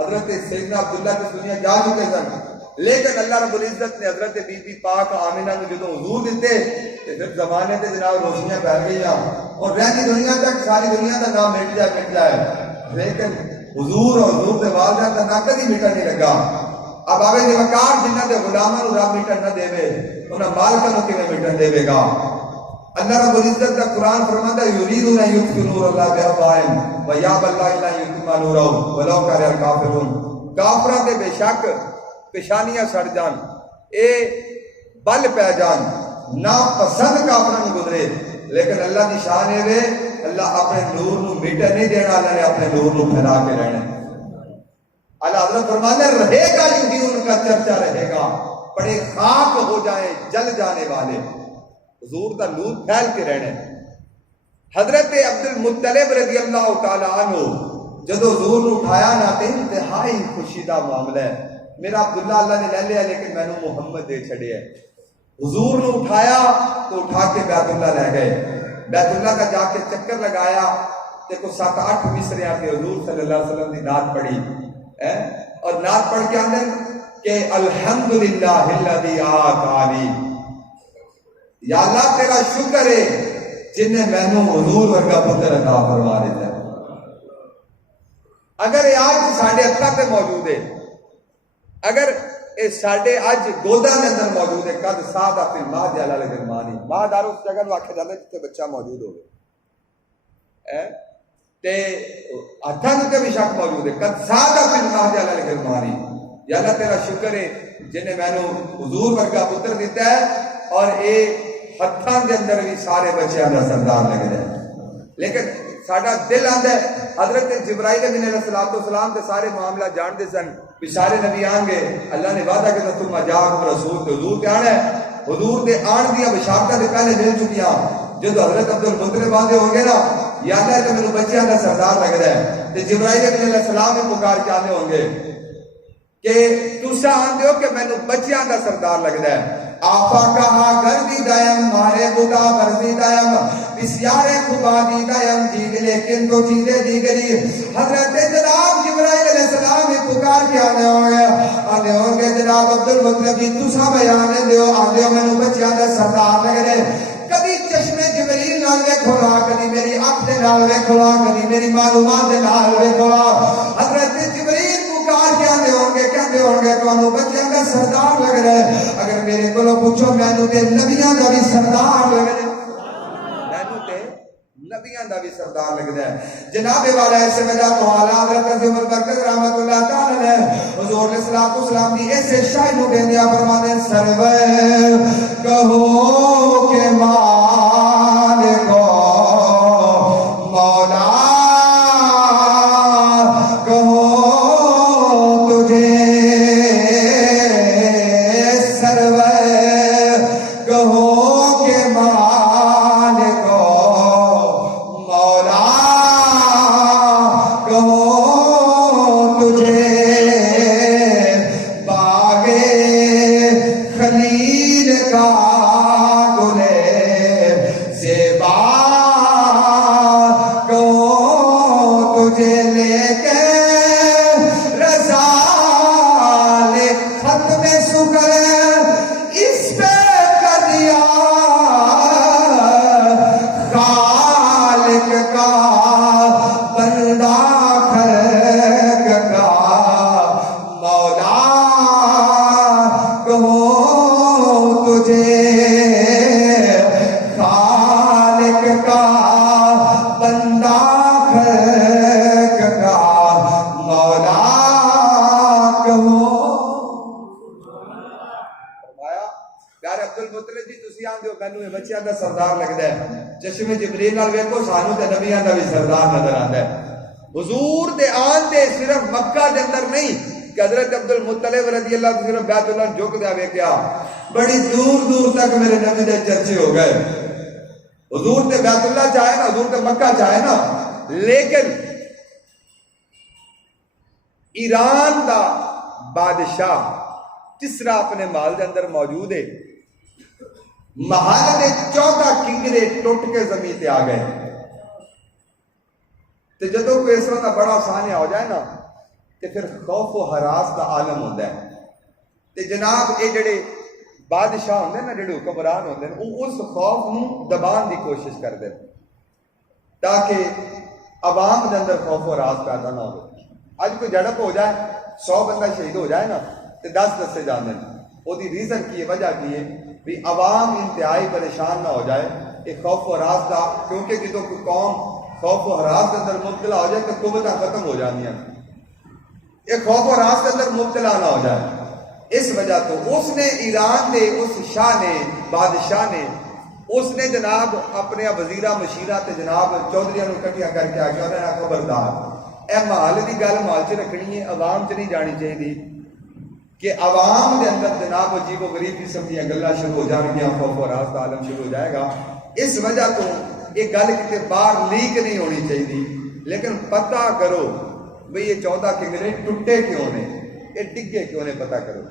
حضرت سیدنا عبداللہ کی دنیا جا چکے سن، لیکن اللہ رب العزت نے حضرت بی بی پاک آمنہ نے جدو حضور دیتے کہ پھر زمانے تے جناب روشنیاں پھیل گئیاں اور رہنی دنیا تک ساری دنیا کا نام مٹ جائے، لیکن حضور اور حضور دے والدین کا نام کدی مٹن نہیں لگا۔ اب آوے دے وقار جنہ دے غلاماں نوں رب مٹن نہ دے انہاں مالکاں نوں کیویں مٹن دے گا؟ اللہ رب العزت کا قرآن فرماتا ہے یریدون ان یطفئوا نور اللہ بافواہہم ویابی اللہ الا ان یتم نورہ ولو کرہ الکافرون۔ کافراں دے بے شک پیشانیاں سڑ جان، اے بل پہ جان، ناپسند کافراں نوں گزرے، لیکن اللہ دی شان ہے وے اللہ اپنے نور نوں مٹن نہیں دینا، اللہ نے اپنے نور نوں پھیلا کے رہنا۔ اللہ حضرت فرماتے ہیں رہے گا یوں ہی ان کا چرچا رہے گا، پڑے خاک ہو جائیں جل جانے والے، حضور کا نور پھیل کے رہنے۔ حضرت عبد المطلب رضی اللہ تعالیٰ عنہ جدو حضور نے اٹھایا نہ تے انتہائی خوشی دا معاملہ ہے، میرا عبداللہ اللہ نے لے لیا لیکن میں نے محمد دے چھڑے ہے۔ حضور نے اٹھایا تو اٹھا کے بیت اللہ لے گئے، بیت اللہ کا جا کے چکر لگایا تے کو 7-8 مصریاں کے حضور صلی اللہ علیہ وسلم دی نعت پڑھی اور نعت پڑھ کے آندن کہ الحمدللہ الذی آتانی، یا اللہ تیرا شکر ہے جن نے میں نے حضور ورگا پتر عطا فرما دیتا ہے۔ اگر یہ آج ساڑھے ہتھاں تے موجود ہے، اگر یہ سارے اج گوداں کے اندر موجود ہے. قد ساد فی المہد علی الغرمانی. ماں دار اس جگہ کو آخیا جاتا ہے جتنے بچہ موجود ہوگا. تے ہاتھوں کے بھی شک موجود ہے. قد ساد فی المہد علی الغرمانی. یا اللہ تیرا شکر ہے جنہیں میں نے حضور ورگا پتر دیتا ہے اور یہ ہاتھوں کے اندر بھی سارے بچیاں کا سردار لگ رہا ہے. لیکن ساڈا دل آتا ہے حضرت جبرائیل علیہ السلام تے سارے معاملہ جانتے سن کہ سارے نبی آن گے. اللہ نے وعدہ کیا تم جاؤ رسول تے حضور تے آنا ہے. حضور دے آن دیا بشارتاں تے پہلے مل چکیاں. جب حضرت عبد المطلب آندے ہوں گے نا یا اللہ ہے کہ میرے بچیاں کا سردار لگ رہا ہے تے جبرائیل علیہ السلام بھی پکار کے آنے ہوں گے کہ تسا آندے ہو کہ میں نے بچیاں کا سردار لگ رہا ہے. آفا کہا گردی دائم مارے بدا برزی دائم بسیار خبا دی دائم جیگ لیکن تو چیزیں دیگری. حضرت جناب جبرائیل علیہ السلام ہی پکار کے آنے ہوں گے جناب عبد المطلب جی تسا بیانے دیو آنے ہو میں نے بچیاں کا سردار لگ رہے. کبھی چشمے جبریل نال ویکھولا کبھی میری اکھ دے نال ویکھولا کبھی میری معلومات دے نال ویکھولا. حضرت جبریل پکار کے آنے ہوں گے کہتے ہوں گے تو بچیاں کا سردار لگ رہے. اگر میرے کو پوچھو میں نے تے نبیاں کا بھی سردار لگ رہے. میں نے تے نبیاں کا بھی سردار لگ رہا ہے. جناب والا ایسے وجہ تو اعلیٰ حضرت عظیم البرکت رحمت اللہ تعالی علیہ حضور علیہ الصلوۃ والسلام دی ایسے شاعر نو دیندیا فرماتے سرور کہو کہ مالک مولا کہو تجھے سرور کہو کہ مالک مولا کہو تجھے باغ خلیل کا تجھے لے کے رسال ختم سکر اس پہ کر دیا خالق کا بندہ خلق کا مولا کہو تجھے خالق کا بندہ خلق کا مولا کہو. فرمایا پیارے عبد المطلب جی تسی آندے ہو مینوں بچیاں دا سردار لگدا ہے. چشمے جبریل نال ویکھو سانو تے نبیاں دا بھی سردار نظر آندا ہے. حضور دے آن دے صرف مکہ دے اندر نہیں کہ حضرت عبد المطلب رضی اللہ عنہ صرف بیت اللہ جھک دیا ویکھیا بڑی دور دور تک میرے نبی دے چرچے ہو گئے. حضور تے بیت اللہ چاہے نا حضور تے مکہ چاہے نا لیکن ایران دا بادشاہ کسرا اپنے محل دے اندر موجود ہے. محل دے 14 کنگرے ٹوٹ کے زمین تے آ گئے. تے جدوں کوئی اس طرح دا بڑا سانحہ ہو جائے نا تے پھر خوف و ہراس دا عالم ہوتا ہے. تے جناب یہ جڑے بادشاہ ہوندے نا جڑے حکمران ہوندے نے وہ اس خوف نو دبان دی کوشش کردے تاکہ عوام دے اندر خوف و ہراس پیدا نہ ہو. اج کوئی جھڑپ ہو جائے 100 بندہ شہید ہو جائے نا تے 10 دسے جاندے نے. وہ دی ریزن کی ہے وجہ کی ہے بھی عوام انتہائی پریشان نہ ہو جائے. یہ خوف و ہراس دا کیونکہ جدوں کوئی قوم خوف و ہراس کے اندر مبتلا ہو جائے تو قوتاں ختم ہو جاندیاں. یہ خوف و ہراس کے اندر مبتلا نہ ہو جائے. اس وجہ تو اس نے ایران دے اس شاہ نے بادشاہ نے اس نے جناب اپنے وزیرہ مشیرہ تے جناب چودھریاں نو کٹھیاں کر کے آگیا انہوں نے خبردار اے محل دی گل محل چ رکھنی ہے عوام چ نہیں جانی چاہیے کہ عوام دے اندر جناب عجیب و غریب قسم دیا گلاں شروع ہو جان گیا خوف و ہراس کا عالم شروع ہو جائے گا. اس وجہ تو یہ گل کتے باہر لیک نہیں ہونی چاہیے. لیکن پتہ کرو بھئی یہ 14 کنگرے ٹوٹے کیوں نے یہ ڈگے کیوں نے پتہ کرو.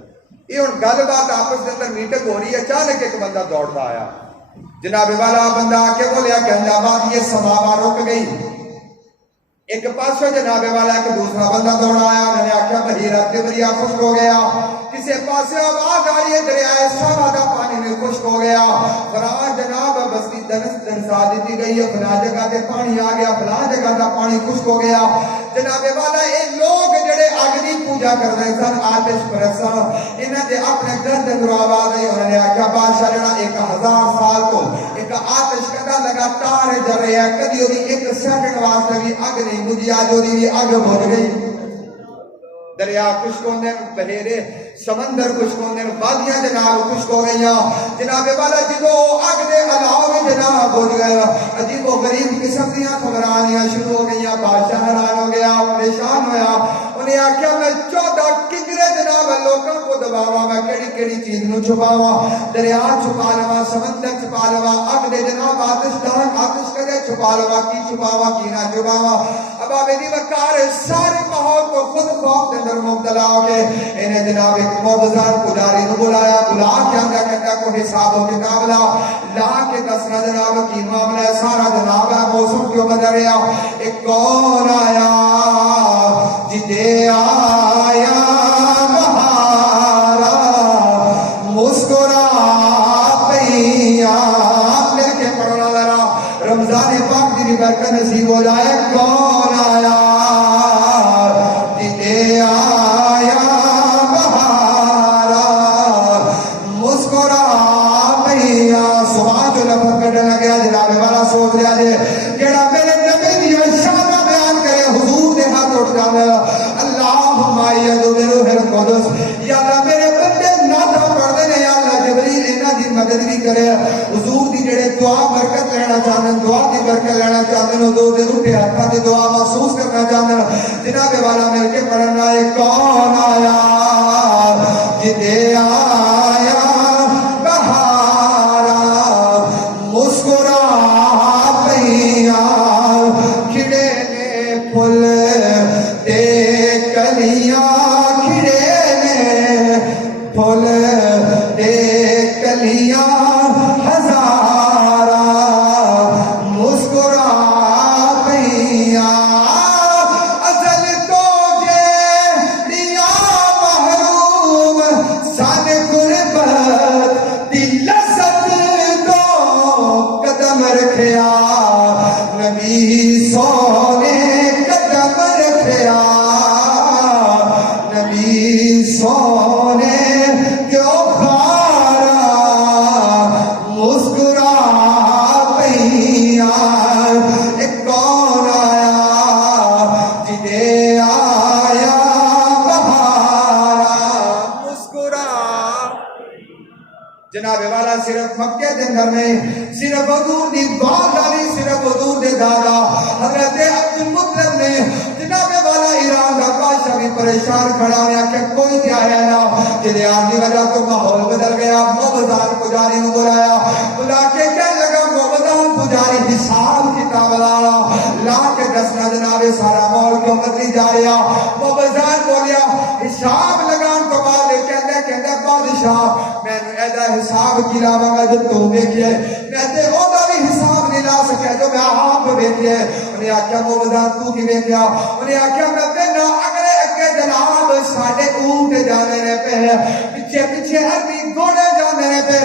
یہ ہوں گل بات آپس کے اندر میٹنگ ہو رہی ہے اچانک ایک بندہ دوڑتا آیا جناب والا بندہ آ کے بولیا کہ بات یہ سماوا رک گئی. ایک پاسوں جناب والا ایک دوسرا بندہ دوڑا آیا انہوں نے آخیا بھائی رات بھریا خشک ہو گیا کسی پاسے آواز آئی ہے دریائے سارا دا پانی میں خشک ہو گیا. فلاں جناب بستی دنسا دیتی گئی ہے, فلاں جگہ تے پانی آ گیا, فلاں جگہ دا پانی خشک ہو گیا. جناب والا یہ لوگ جڑے اگ دی پوجا کرتے سن, آتش پرست سن, انہاں دے اپنے گھر دے اندر آواز آئی. انہوں نے آخیا بادشاہ جڑا 1000 سال تو ایک آتش کدا لگاتار جل رہا ہے, کدی وہی ایک سیکنڈ واسطے بھی اگ نہیں بجھی, اج وہی بھی اگ بجھ گئی. دریا خشک ہوندے, بہیرے سمندر خشک ہوندے, وادیاں جناب خشک ہو گئیاں. جناب والا جدو اگ دے علاوہ جناب بجھ گیا, عجیب و غریب قسم دیاں خبراں آنیاں شروع ہو گئیاں. بادشاہ حیران ہو گیا, پریشان ہویا. انہیں آخیا میں 14 کنجرے جناب لوگوں کو دباواں, میں کیڑی کیڑی چیز نو چھپاواں, دریا چھپا لواں, سمندر چھپا لواں, اگ دے جناب آتش دان آتش کدے چھپا لواں, کی چھپاواں کی نہ چھپاواں. اب میری وقار سارے ماحول کو خود خوف دے اندر مبتلا ہو گئے. انہیں جناب ایک معجزان پجاری نو بلایا, بلا کے آندا کہتا کو حساب و کتاب لا کے دسنا جناب کی معاملہ ہے. سارا جناب ہے موسم کیوں بدل رہا, ایک کون آیا جدے آیا بہارا مسکرا پیا. لے کے پڑھنا ذرا رمضان پاک دی برکت نصیب ہو جائے. کون آیا جدے آیا بہارا مسکرا پیا. صبح جو لفظ کٹنے لگیا جناب والا سوچ رہا جے کیڑا میرے نبی دی شان بیان کرے, حضور دے ہاتھ اٹھ جاوے, اللہم ایدو بروح القدس, یا اللہ میرے بندے نعتاں پڑھدے نے, یا اللہ جبریل انہاں دی مدد بھی کرے. حضور دی جڑے دعا برکت لینا چاہندے, دعا دی برکت لینا چاہندے, حضور دے اٹھے ہاتھاں دی دعا محسوس کرنا چاہندے, جناب والا مل کے پڑھنا ہے. کون آیا جدے آیا بہارا مسکرا پیا. کھڑے نے پھل دے کلیاں, کھڑے نے پھل دے کلیاں ہزارا مسکرا پیا. ازل تو جیڑیاں محروم سن غربت دی لذت تو قدم رکھیا, نبی سونے قدم رکھیا, نبی سونے کیوں خارا مسکرا پیا. ایک کون آیا جدے آیا بہارا مسکرا. جناب والا صرف مکے دے اندر نہیں, صرف حضور دی بات آئی, صرف حضور دے دادا حضرت عبد المطلب نے جناب والا ایران کا بادشاہ بھی پریشان کھڑا ہوا کہ کوئی دیا ہے نا, جدے آن دی وجہ تو ماحول بدل گیا. موبزان پجاری نو بلایا, بلا کے کہنے لگا موبزان پجاری حساب کتاب لا کے دسنا جناب سارا ماحول کیوں بدلی جا رہا. موبزان بولیا حساب لگان تو بعد کہندے بادشاہ میں ایدا حساب کی لاواں گا جو تو ویکھے, میں تے اودا بھی حساب نہیں لا سکیا جو میں آپ ویکھے. انہیں آخیا موبزان تو کی ویکھیا, انہیں آخیا میں پہنا اگلے اگے جناب ساڈے اونٹ جانے نے پہ, پیچھے پیچھے عربی گھوڑے جانے نے پہ,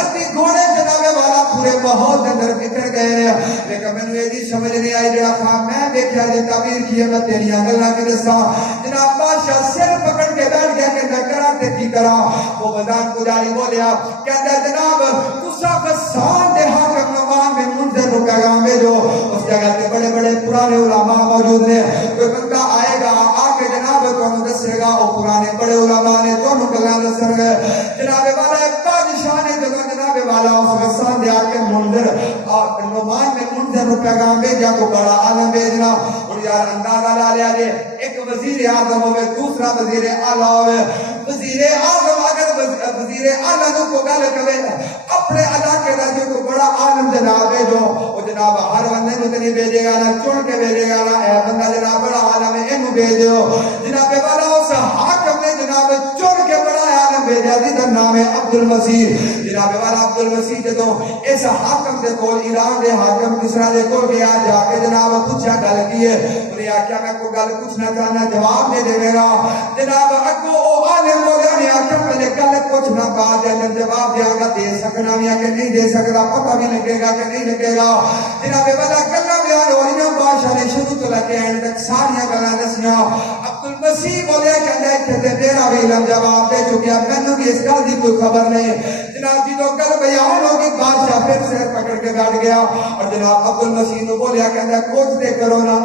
عربی گھوڑے جناب والا پورے ماحول کے اندر بکھر گئے. لیکن مینوں یہ دی سمجھ نہیں آئی جڑا خواب میں دیکھا دی تعبیر کی ہے, میں تیریاں گلاں کی دساں. جناب بادشاہ سر پکڑ کے بیٹھ گیا کہ میں کراں تے کی کراں. وہ بازار پجاری بولیا کہتا جناب تسا غسان دے حاکم نعمان بن منذر کو پیغام بھیجو, اس جگہ تے بڑے بڑے پرانے علماء موجود ہیں, کوئی بندہ آئے گا آ کے جناب تانوں دسے گا, وہ پرانے بڑے علماء نے تانوں گلاں دسن گے. جناب والا بادشاہ نے جدوں جناب والا اس غسان دے حاکم منذر نعمان بن منذر کو پیغام بھیجا کو بڑا عالم بھیجنا. اور یار اندازہ لا لیا جے ایک وزیر اعظم ہوے, دوسرا وزیر اعلیٰ ہوے, وزیر اعظم اگر وزیر اعلیٰ کو گل کرے اپنے علاقے کا جو بڑا عالم جناب ہے جو وہ جناب ہر بندے نو نہیں بھیجے گا, نہ چن کے بھیجے گا, نہ اے بندہ جناب بڑا عالم ہے اینو بھیج دیو. جناب والا اس حاکم نے جناب چن کے بڑا عالم بھیج بھیجا جہاں نام ہے عبد المسیح. جناب والا عبد المسیح جدو اس حاکم دے کول ایران دے حاکم کسرا دے کول گیا جا کے جناب پوچھا گل کی ہے. انہیں آخیا میں کوئی گل پوچھنا چاہنا جواب نہیں دے گا. جناب اگو وہ عالم بولیا نے آخیا پہلے گل پوچھنا بعد اندر جواب دیا گا. دے سکنا بھی ہے کہ نہیں دے سکتا, پتہ بھی لگے گا کہ نہیں لگے گا. جناب والا گلا بیان ہو رہی ہیں. بادشاہ نے شروع تو لے کے اینڈ تک ساری گلاں دسیاں. عبد المسیح بولیا کہندا ہے کہ میرا بھی علم جواب دے چکیا, مینوں بھی اس گل دی کوئی خبر نہیں. جناب جی تو گل بیان ہوگی بادشاہ پھر سر پکڑ کے بیٹھ گیا اور جناب عبد المسیح نو بولیا کہندا کچھ دے کرو نا,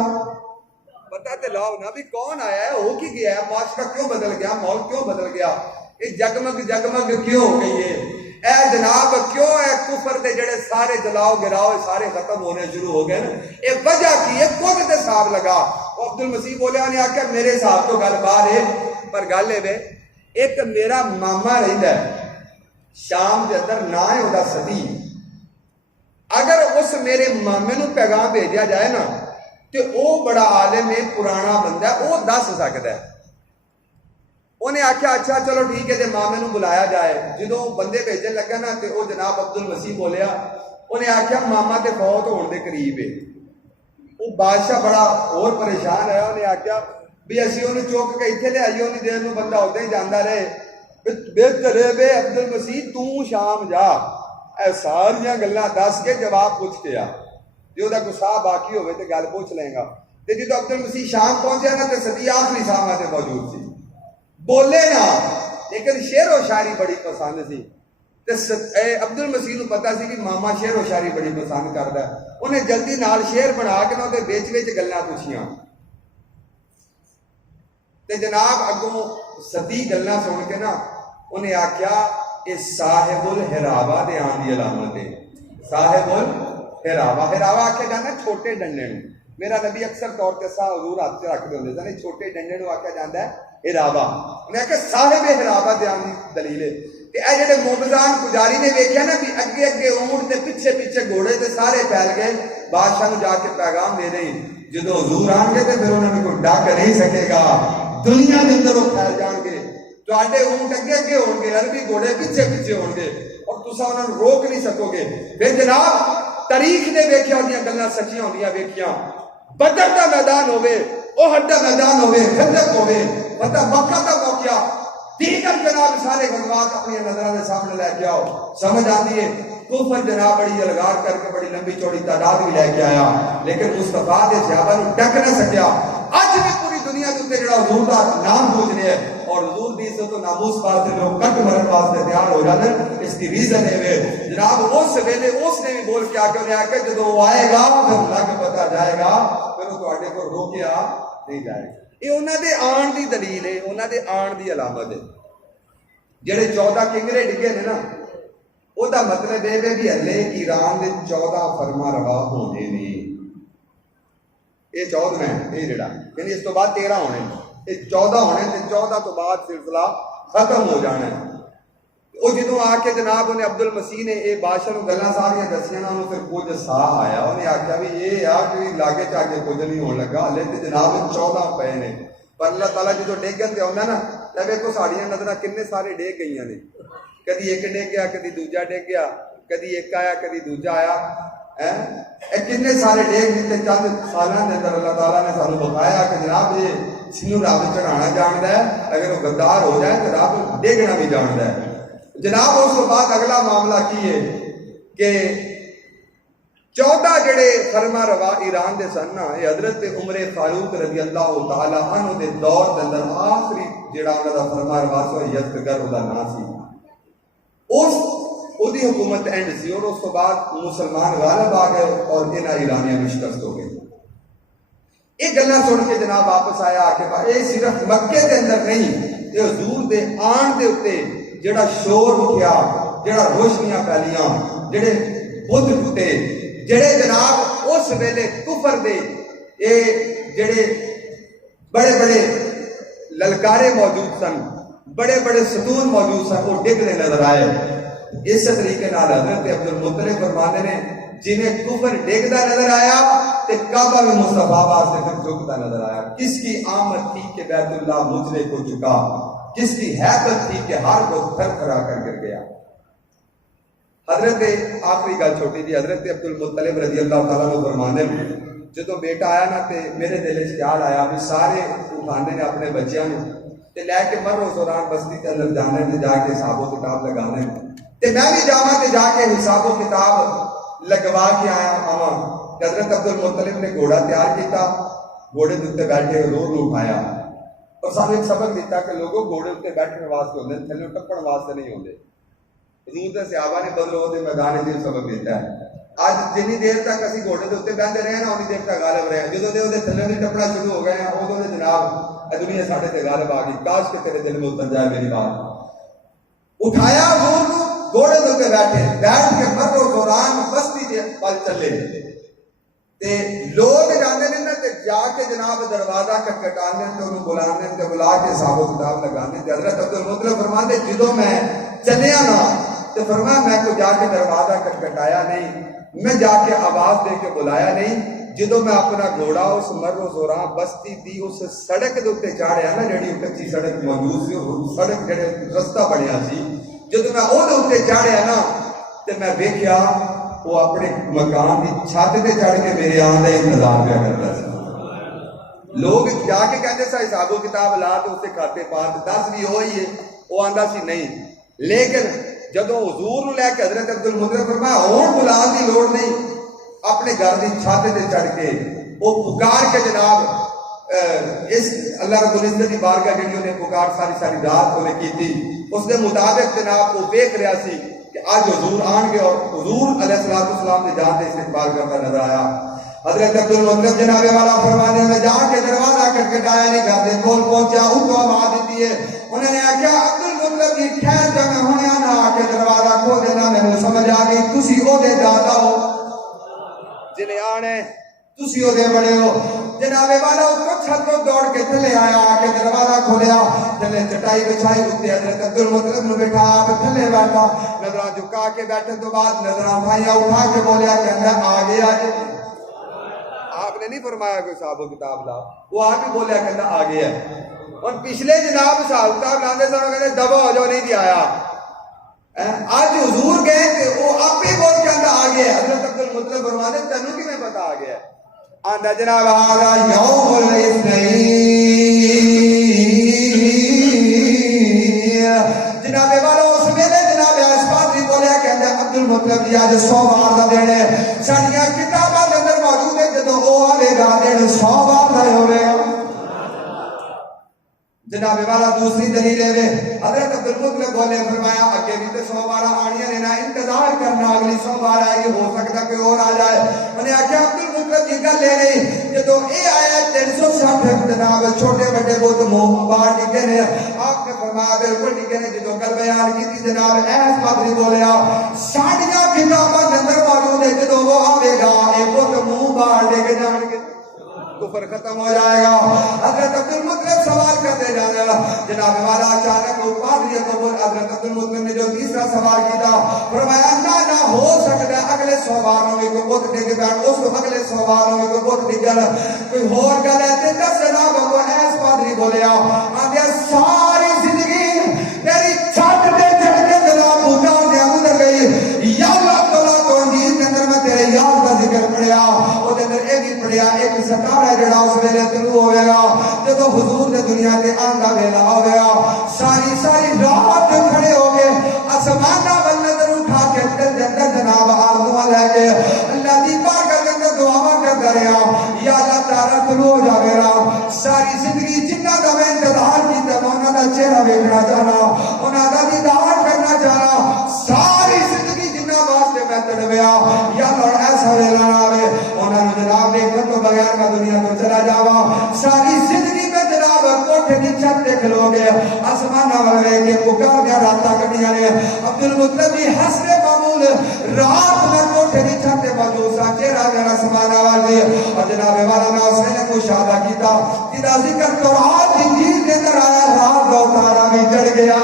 پتہ تے لاؤ نا بھی کون آیا ہے, ہو کی گیا ہے, معاشرہ کیوں بدل گیا, ماحول کیوں بدل گیا, یہ جگمگ جگمگ کیوں ہو گئی ہے, اے جناب کیوں ہے کفر دے جڑے سارے جلاؤ گراؤ سارے ختم ہونے شروع ہو گئے نا, یہ وجہ کی ہے خود تے حساب لگا. عبد المسیح بولیا نے آخیا میرے حساب تو گل باہر ہے, پر گل ہے ایک میرا ماما رہندا ہے شام دے اندر نہ ہے وہ ستی, اگر اس میرے مامے نو پیغام بھیجا جائے نا تو وہ بڑا عالم ہے, پرانا بندہ ہے, وہ دس سکتا ہے. انہیں آخیا اچھا چلو ٹھیک ہے تے مامے نو بلایا جائے. جدو بندے بھیجن لگا نا تے وہ جناب عبد المسیح بولیا, انہیں آخیا ماما تے فوت ہون دے قریب ہے. وہ بادشاہ بڑا اور پریشان ہے. انہیں آخیا بھی اسی انہوں چوک کے اتنے لے آئیے, انہیں دیر نو بندہ ادھر ہی جانا رہے. بہتر ہے بے عبد المسیح تو شام جا, اے ساریاں گلاں دس کے جواب پوچھ کے آ, جو دا کوئی صاحب باقی ہوئے تے گل پوچھ لیں گا. تے جدو عبد المسیح شام پہنچیا نا تے صدی آخری سامنے تے موجود سی, بولے نا لیکن شعر و شاعری بڑی پسند سی. تے عبد المسیح نو پتا سی کہ ماما شعر و شاعری بڑی پسند کردا ہے. انہیں جلدی نال شعر بنا کے نا تے وچ وچ گلاں پوچھیاں تے جناب اگوں ستی گلاں سن کے نا انہیں آخیا یہ صاحب الحراوا دے آن دی علامت ہے. صاحب الحراوا, حراوا آخیا جانا چھوٹے ڈنڈے نو. میرا نبی اکثر طور تے سا حضور ہاتھ رکھتے ہوندے سن, چھوٹے ڈنڈے نو آخیا جاتا ہے حراوا. انہیں آخیا صاحب حراوا دے آن دی دلیل ہے. تے اے جڑے موبزان پجاری نے ویکھیا نا بھی اگے اگے اونٹ تے پیچھے پیچھے گھوڑے تے سارے پھیل گئے, بادشاہ نو جا کے پیغام دے دیں جدو حضور آن گے تے پھر انہوں نے کوئی ڈاک نہیں سکے گا, دنیا کے اندر وہ پھیل جان گے. تواڈے اونٹ اگے اگے ہون گے, عربی گھوڑے پیچھے پیچھے ہون گے اور تساں انہاں نوں روک نہیں سکو گے. پھر جناب تاریخ نے ویکھیا ہوندیاں گلاں سچیاں ہوندیاں ویکھیاں. بدر دا میدان ہوے, احد دا میدان ہوے, خندق ہوے, پتہ مکہ دا موقعہ, دیگر جناب سارے غزوات اپنی نظروں کے سامنے لے کے آؤ, سمجھ آتی ہے. کفر جناب بڑی الگار کر کے بڑی لمبی چوڑی تعداد بھی لے کے آیا, لیکن مصطفیٰ دے صحابہ نوں ڈک نہ سکیا. اج بھی پوری دنیا کے اوپر جڑا حضور دا نام گونج رہا ہے اور حضور دی عزت و ناموس واسطے لوگ کٹ مرن واسطے تیار ہو جاتے ہیں, اس کی ریزن ہے جناب اس ویلے اس نے بھی بول کے آ کے انہیں آ کے جدو وہ آئے گا پھر لگ پتا جائے گا, پھر وہ تواڈے کو روکیا نہیں جائے گا. یہ انہوں دے آن دی دلیل ہے, انہوں دے آن دی علامت ہے. جڑے 14 کنگرے ڈگے نے نا وہ دا مطلب ہے بھی ہلے ایران دے 14 فرما روا ہونے نے. یہ 14 ہیں, یہ جڑا یعنی اس تو بعد 13 ہونے, یہ 14 ہونے تے 14 تو بعد سلسلہ ختم ہو جانا ہے. وہ جدوں آ کے جناب انہیں عبد المسیح نے یہ بادشاہ نوں گلاں ساریاں دسیاں نا, انہوں پھر کچھ ساہ آیا. انہیں آخیا بھی یہ آ کہ لاگے چا کے کچھ نہیں ہونے لگا, ہلے تے جناب 14 پے نے. پر اللہ تعالیٰ جدوں ڈیگن تے آਉਂدا نا تے ویکھو ساڈیاں نظراں کنے سارے ڈیگ گئیاں نے. کدی ایک ڈگ گیا, کدی دوجا ڈگ گیا, کدی ایک آیا کدی دوجا آیا. کنے سارے ڈیگ دیتے چند سالاں دے اندر اللہ تعالیٰ نے سانوں بتایا کہ جناب یہ سنوں رب چڑھانا جاندا ہے, اگر وہ غدار ہو جائے تو رب ڈیگنا بھی جاندا ہے. جناب اس کے بعد اگلا معاملہ کی ہے کہ 14 جڑے فرما روا ایران دے سن نا, یہ حضرت عمر فاروق رضی اللہ تعالیٰ عنہ دے دور دے اندر آخری جڑا انہاں دا فرما روا سی یزدگر دا نام سی. اس دی حکومت اینڈ سی اور اس کے بعد مسلمان غالب آ گئے اور انہاں ایرانیاں شکست ہو گئی. یہ گلاں سن کے جناب واپس آیا آ کے یہ صرف مکے دے اندر نہیں, یہ حضور دے آن دے اوتے جڑا شور اٹھیا, جڑا روشنیاں پھیلیاں, جڑے بت ٹوٹے, جڑے جناب اس ویلے کفر دے یہ جڑے بڑے بڑے للکارے موجود سن, بڑے بڑے ستون موجود سن, وہ ڈگنے نظر آئے. اس طریقے نال حضرت عبد المطلب فرماتے نے جنہیں کفر ڈگدا نظر آیا تے کعبہ بھی مصطفیٰ واسطے پھر جھکتا نظر آیا. کس کی آمد تھی کہ بیت اللہ مجرے کو چکا, جس کی حیبت تھی کہ ہر کو تھر تھرا کر گر گیا۔ حضرت آخری گل چھوٹی جی، حضرت عبد المطلب رضی اللہ تعالیٰ عنہ فرمانے میں جدو بیٹا آیا نا تے میرے دل سے خیال آیا بھی سارے اٹھانے نے اپنے بچیاں تے لے کے مرو سوران بستی کے اندر جانے تے جا کے حساب و کتاب لگانے تے میں بھی جاواں تے جا کے حساب و کتاب لگوا کے آیا آواں۔ حضرت عبد المطلب نے گھوڑا تیار کیتا، گھوڑے دے اوپر بیٹھے حضور نو اٹھایا اور سانوں ایک سبق دیتا کہ لوگوں گھوڑے اوپر بیٹھنے واسطے ہوندے، تھلے ٹپن واسطے نہیں ہوندے۔ حضور دے صحابہ نے بدلو دے میدان وچ سبق دیتا ہے۔ آج جنی دیر تک اسی گھوڑے دے اوپر بیٹھے رہے نا، اونی دیر تک غالب رہے، جدوں دے تھلے نہیں ٹپنا شروع ہو گئے ہیں ادوں دے جناب دنیا ساڈے تے غالب آ گئی۔ کاش کہ تیرے دل میں اتر جائے میری بات۔ اٹھایا حضور کو، گھوڑے دے اوپر بیٹھ کے مرو دوران بستی دے پل چلے تے لوگ جاندے نے نا تے جا کے جناب دروازہ کٹکھٹاندے تے انہوں بلاندے تے بلا کے حساب و کتاب لگاندے تے حضرت عبد المطلب فرماندے جدوں میں چلیا نا تے فرمایا میں کو جا کے دروازہ کٹکھٹایا نہیں، میں جا کے آواز دے کے بلایا نہیں، جدوں میں اپنا گھوڑا اس مرو زوراں بستی دی اس سڑک دے اوپر چاڑیا نا، جڑی کچی سڑک موجود سی، سڑک جڑے رستہ بنیا سی، جدوں میں او دے اوپر چاڑیا نا تے میں ویکھیا وہ اپنے مکان کی چھت تے چڑھ کے میرے آن کا انتظار کیا کرتا سی۔ لوگ جا کے کہتے سا حساب و کتاب لا تو اسے کھاتے پات 10 بھی ہوئی ہے، وہ آندا سی نہیں، لیکن جدو حضور نو لے کے حضرت عبد المطلب فرمایا ہون بلان دی لوڑ نہیں، اپنے گھر کی چھت تے چڑھ کے وہ پکار کے جناب اس اللہ رب العزت کی بارگاہ جڑی انہیں پکار ساری رات انہیں کی تھی، اس کے مطابق جناب وہ دیکھ رہا سی کہ آج حضور آن گے، اور حضور علیہ السلام نے جان سے استقبال کرتا نظر آیا۔ حضرت عبد المطلب جناب والا فرمانے میں جا کے دروازہ کٹکھٹایا نہیں، گھر دے کول پہنچا، اتو آواز دیتی ہے، انہوں نے کہا عبد المطلب کی ٹھہر جا، میں ہونے آنا آ کے دروازہ کھول دینا، میں نے سمجھ آ گئی تسی او دے دادا ہو جنہیں آنے، تسی او دے بڑے ہو۔ جناب والا اتو چھت کو دوڑ کے تھلے آیا، آ کے دروازہ کھولیا، تھلے چٹائی بچھائی اتنے حضرت عبد المطلب نے بٹھا، آپ تھلے بیٹھا، نظران جھکا کے بیٹھے تو بعد نظران بھائیاں اٹھا کے بولیا کہ اندر آگے آجے۔ آپ نے نہیں فرمایا کہ صاحب و کتاب لا، وہ آپ ہی بولیا کہ اندر آگے ہے۔ اور پچھلے جناب صاحب کتاب لاندے سانوں کہتے دبا ہو جو نہیں دیا آیا، آج حضور گئے کہ وہ آپ ہی بول کے اندر آگے ہے۔ حضرت عبد المطلب فرماتے تنوں کی میں پتا آگے ہے، آندہ جناب آگا یوم الاثنین، جناب والا اس میلے جناب اس پادری بولیا کہ عبد المطلب جی آج 100 بار دا دینے ساڑیاں کتاباں دے اندر موجود ہے، جدو وہ آلے گا دینے 100 بار دا ہوئے گا۔ جناب والا دوسری دلیل ہے، حضرت عبد المطلب بولے فرمایا اگے بھی تو 100 بار آنیاں نے نا، انتظار کرنا اگلی 100 بار آئے، ہو سکتا کہ اور آ جائے۔ میں نے آکھیا عبد المطلب کی گل لے نہیں، جدو اے آیا 360 جناب چھوٹے بڑے بہت منہ باہر ڈگے نے، آپ نے فرمایا بالکل ڈگے نے، جدو گل بیان کی تھی جناب ایس پادری بولیا ساڑیاں کتاباں کے اندر موجود ہے، جدو وہ آئے گا ایک بہت منہ باہر ڈگے جان گے، کفر ختم ہو جائے گا۔ حضرت عبد المطلب سوال کرتے جانے گا، جناب والا اچانک وہ پادری قبول حضرت عبد المطلب نے جو تیسرا سوال کیا فرمایا نہ ہو سکتا ہے اگلے 100 باروں میں کوئی بہت ڈگ بیٹھ، اس کو اگلے 100 باروں میں کوئی بہت ڈگل کوئی ہور گل ہے دس جناب وہ ایس پادری بولیا آندیا ساری زندگی میری چھت پہ چڑھ کے جناب بوٹا نے گزر گئی، یا اللہ تعالیٰ کو انجیل کے اندر میں تیرے یاد کا ذکر پڑھیا، وہ اندر ایک ہی پڑھیا ایک ستارہ جڑا اس ویلے طلوع ہوئے گا، جب حضور نے دنیا کے آندہ ویلا ہوئے گا، ساری رات کھڑے ہو گئے، آسمانہ ول نظر اٹھا کے جنت جناب آرزوہ لے کے اللہ دی بارگاہ کے اندر دعاواں کرتا رہا، یا اللہ تعالیٰ طلوع ہو جاوے گا، ساری زندگی جنہ دا میں انتظار کیتا میں انہاں دا چہرہ ویکھنا چاہنا، انہاں دا دیدار کرنا چاہنا، ساری زندگی جنہ واسطے میں تڑویا، یا اللہ ایسا ویلا نہ آوے انہاں نے جناب دیکھن تو بغیر میں دنیا کو چلا جاوا، ساری زندگی میں جناب کوٹھے دی چھت دیکھ لو گے، آسمانہ والے کے پکار دیا راتاں کٹیاں نے، عبد المطلب جی حسب معمول رات میں کوٹھے دی چھت موجود سا، چہرہ میرا آسمانہ والے، اور جناب والا میں اس نے مشاہدہ کیتا، تیرا ذکر تورات انجیل کے اندر آیا، رات کا اتارا بھی چڑھ گیا،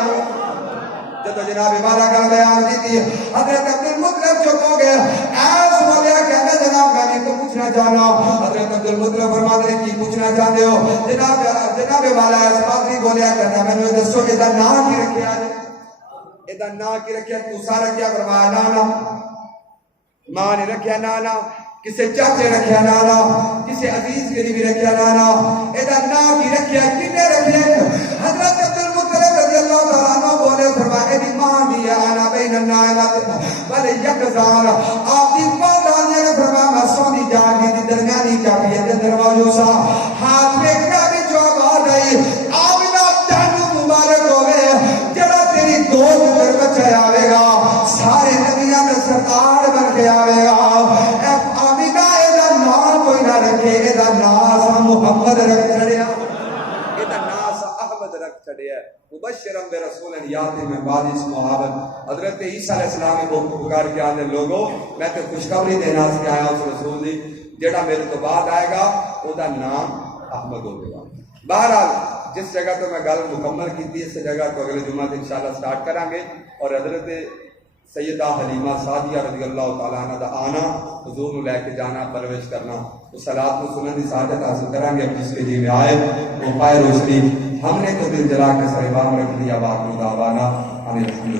جب جناب والا گل بیان دی تھی حضرت عبد المطلب چپ ہو گئے ایس بولیا کہنا جناب میں بھی تو پوچھنا چاہنا حضرت عبد المطلب فرماتے ہیں کی پوچھنا چاہتے ہو جناب والا اس پادری بولیا کہنا میں نے دسو کہ دا نام کی رکھیا ادا نام کی رکھیا تو سارا کیا فرمایا نانا ماں نے رکھیا نانا کسے چاچے رکھیا نانا کسے عزیز قریبی رکھیا نانا ادا نام کی رکھیا کنے رکھیا حضرت عبد المطلب رضی اللہ تعالیٰ عنہ بولے فرمائے دی ماں دی آنا بین النائمت بلے یکزان آپ دی پاندانی نے فرمایا میں سونی جاگی دی درمیانی چاپی ہے دروازوں سا ہاتھ میں کبھی جو آباد آئی آمینہ جانو مبارک ہوئے جڑا تیری گود پر بچے آوے گا سارے نبیاں میں سردار بن کے آوے گا آمینہ ایدہ نام کوئی نہ رکھے ایدہ ناسا محمد رکھ چھڑیا ایدہ ناسا احمد رکھ چھڑیا مبشرم بے رسول یاتی میں بعد اس محابت حضرت عیسیٰ علیہ السلام کو پکار کے آنے لوگوں میں تو خوشخبری دینا سے آیا اس رسول دی جڑا میرے تو بعد آئے گا اودا نام احمد ہو گا بہرحال جس جگہ تو میں گل مکمل کی تھی اس جگہ تو اگلے جمعہ سے انشاءاللہ سٹارٹ کریں گے اور حضرت سیدہ حلیمہ سعدیہ رضی اللہ تعالیٰ عنہ دا آنا حضور نو لے کے جانا پرویش کرنا اس صلاۃ کو سنن دی سعادت حاصل کریں گے جس کے جی میں آئے وہ پائے روشنی ہم نے تو دل جلا کے سر امام رکھ دیا باقی دعوانا ہمیں الحمدللہ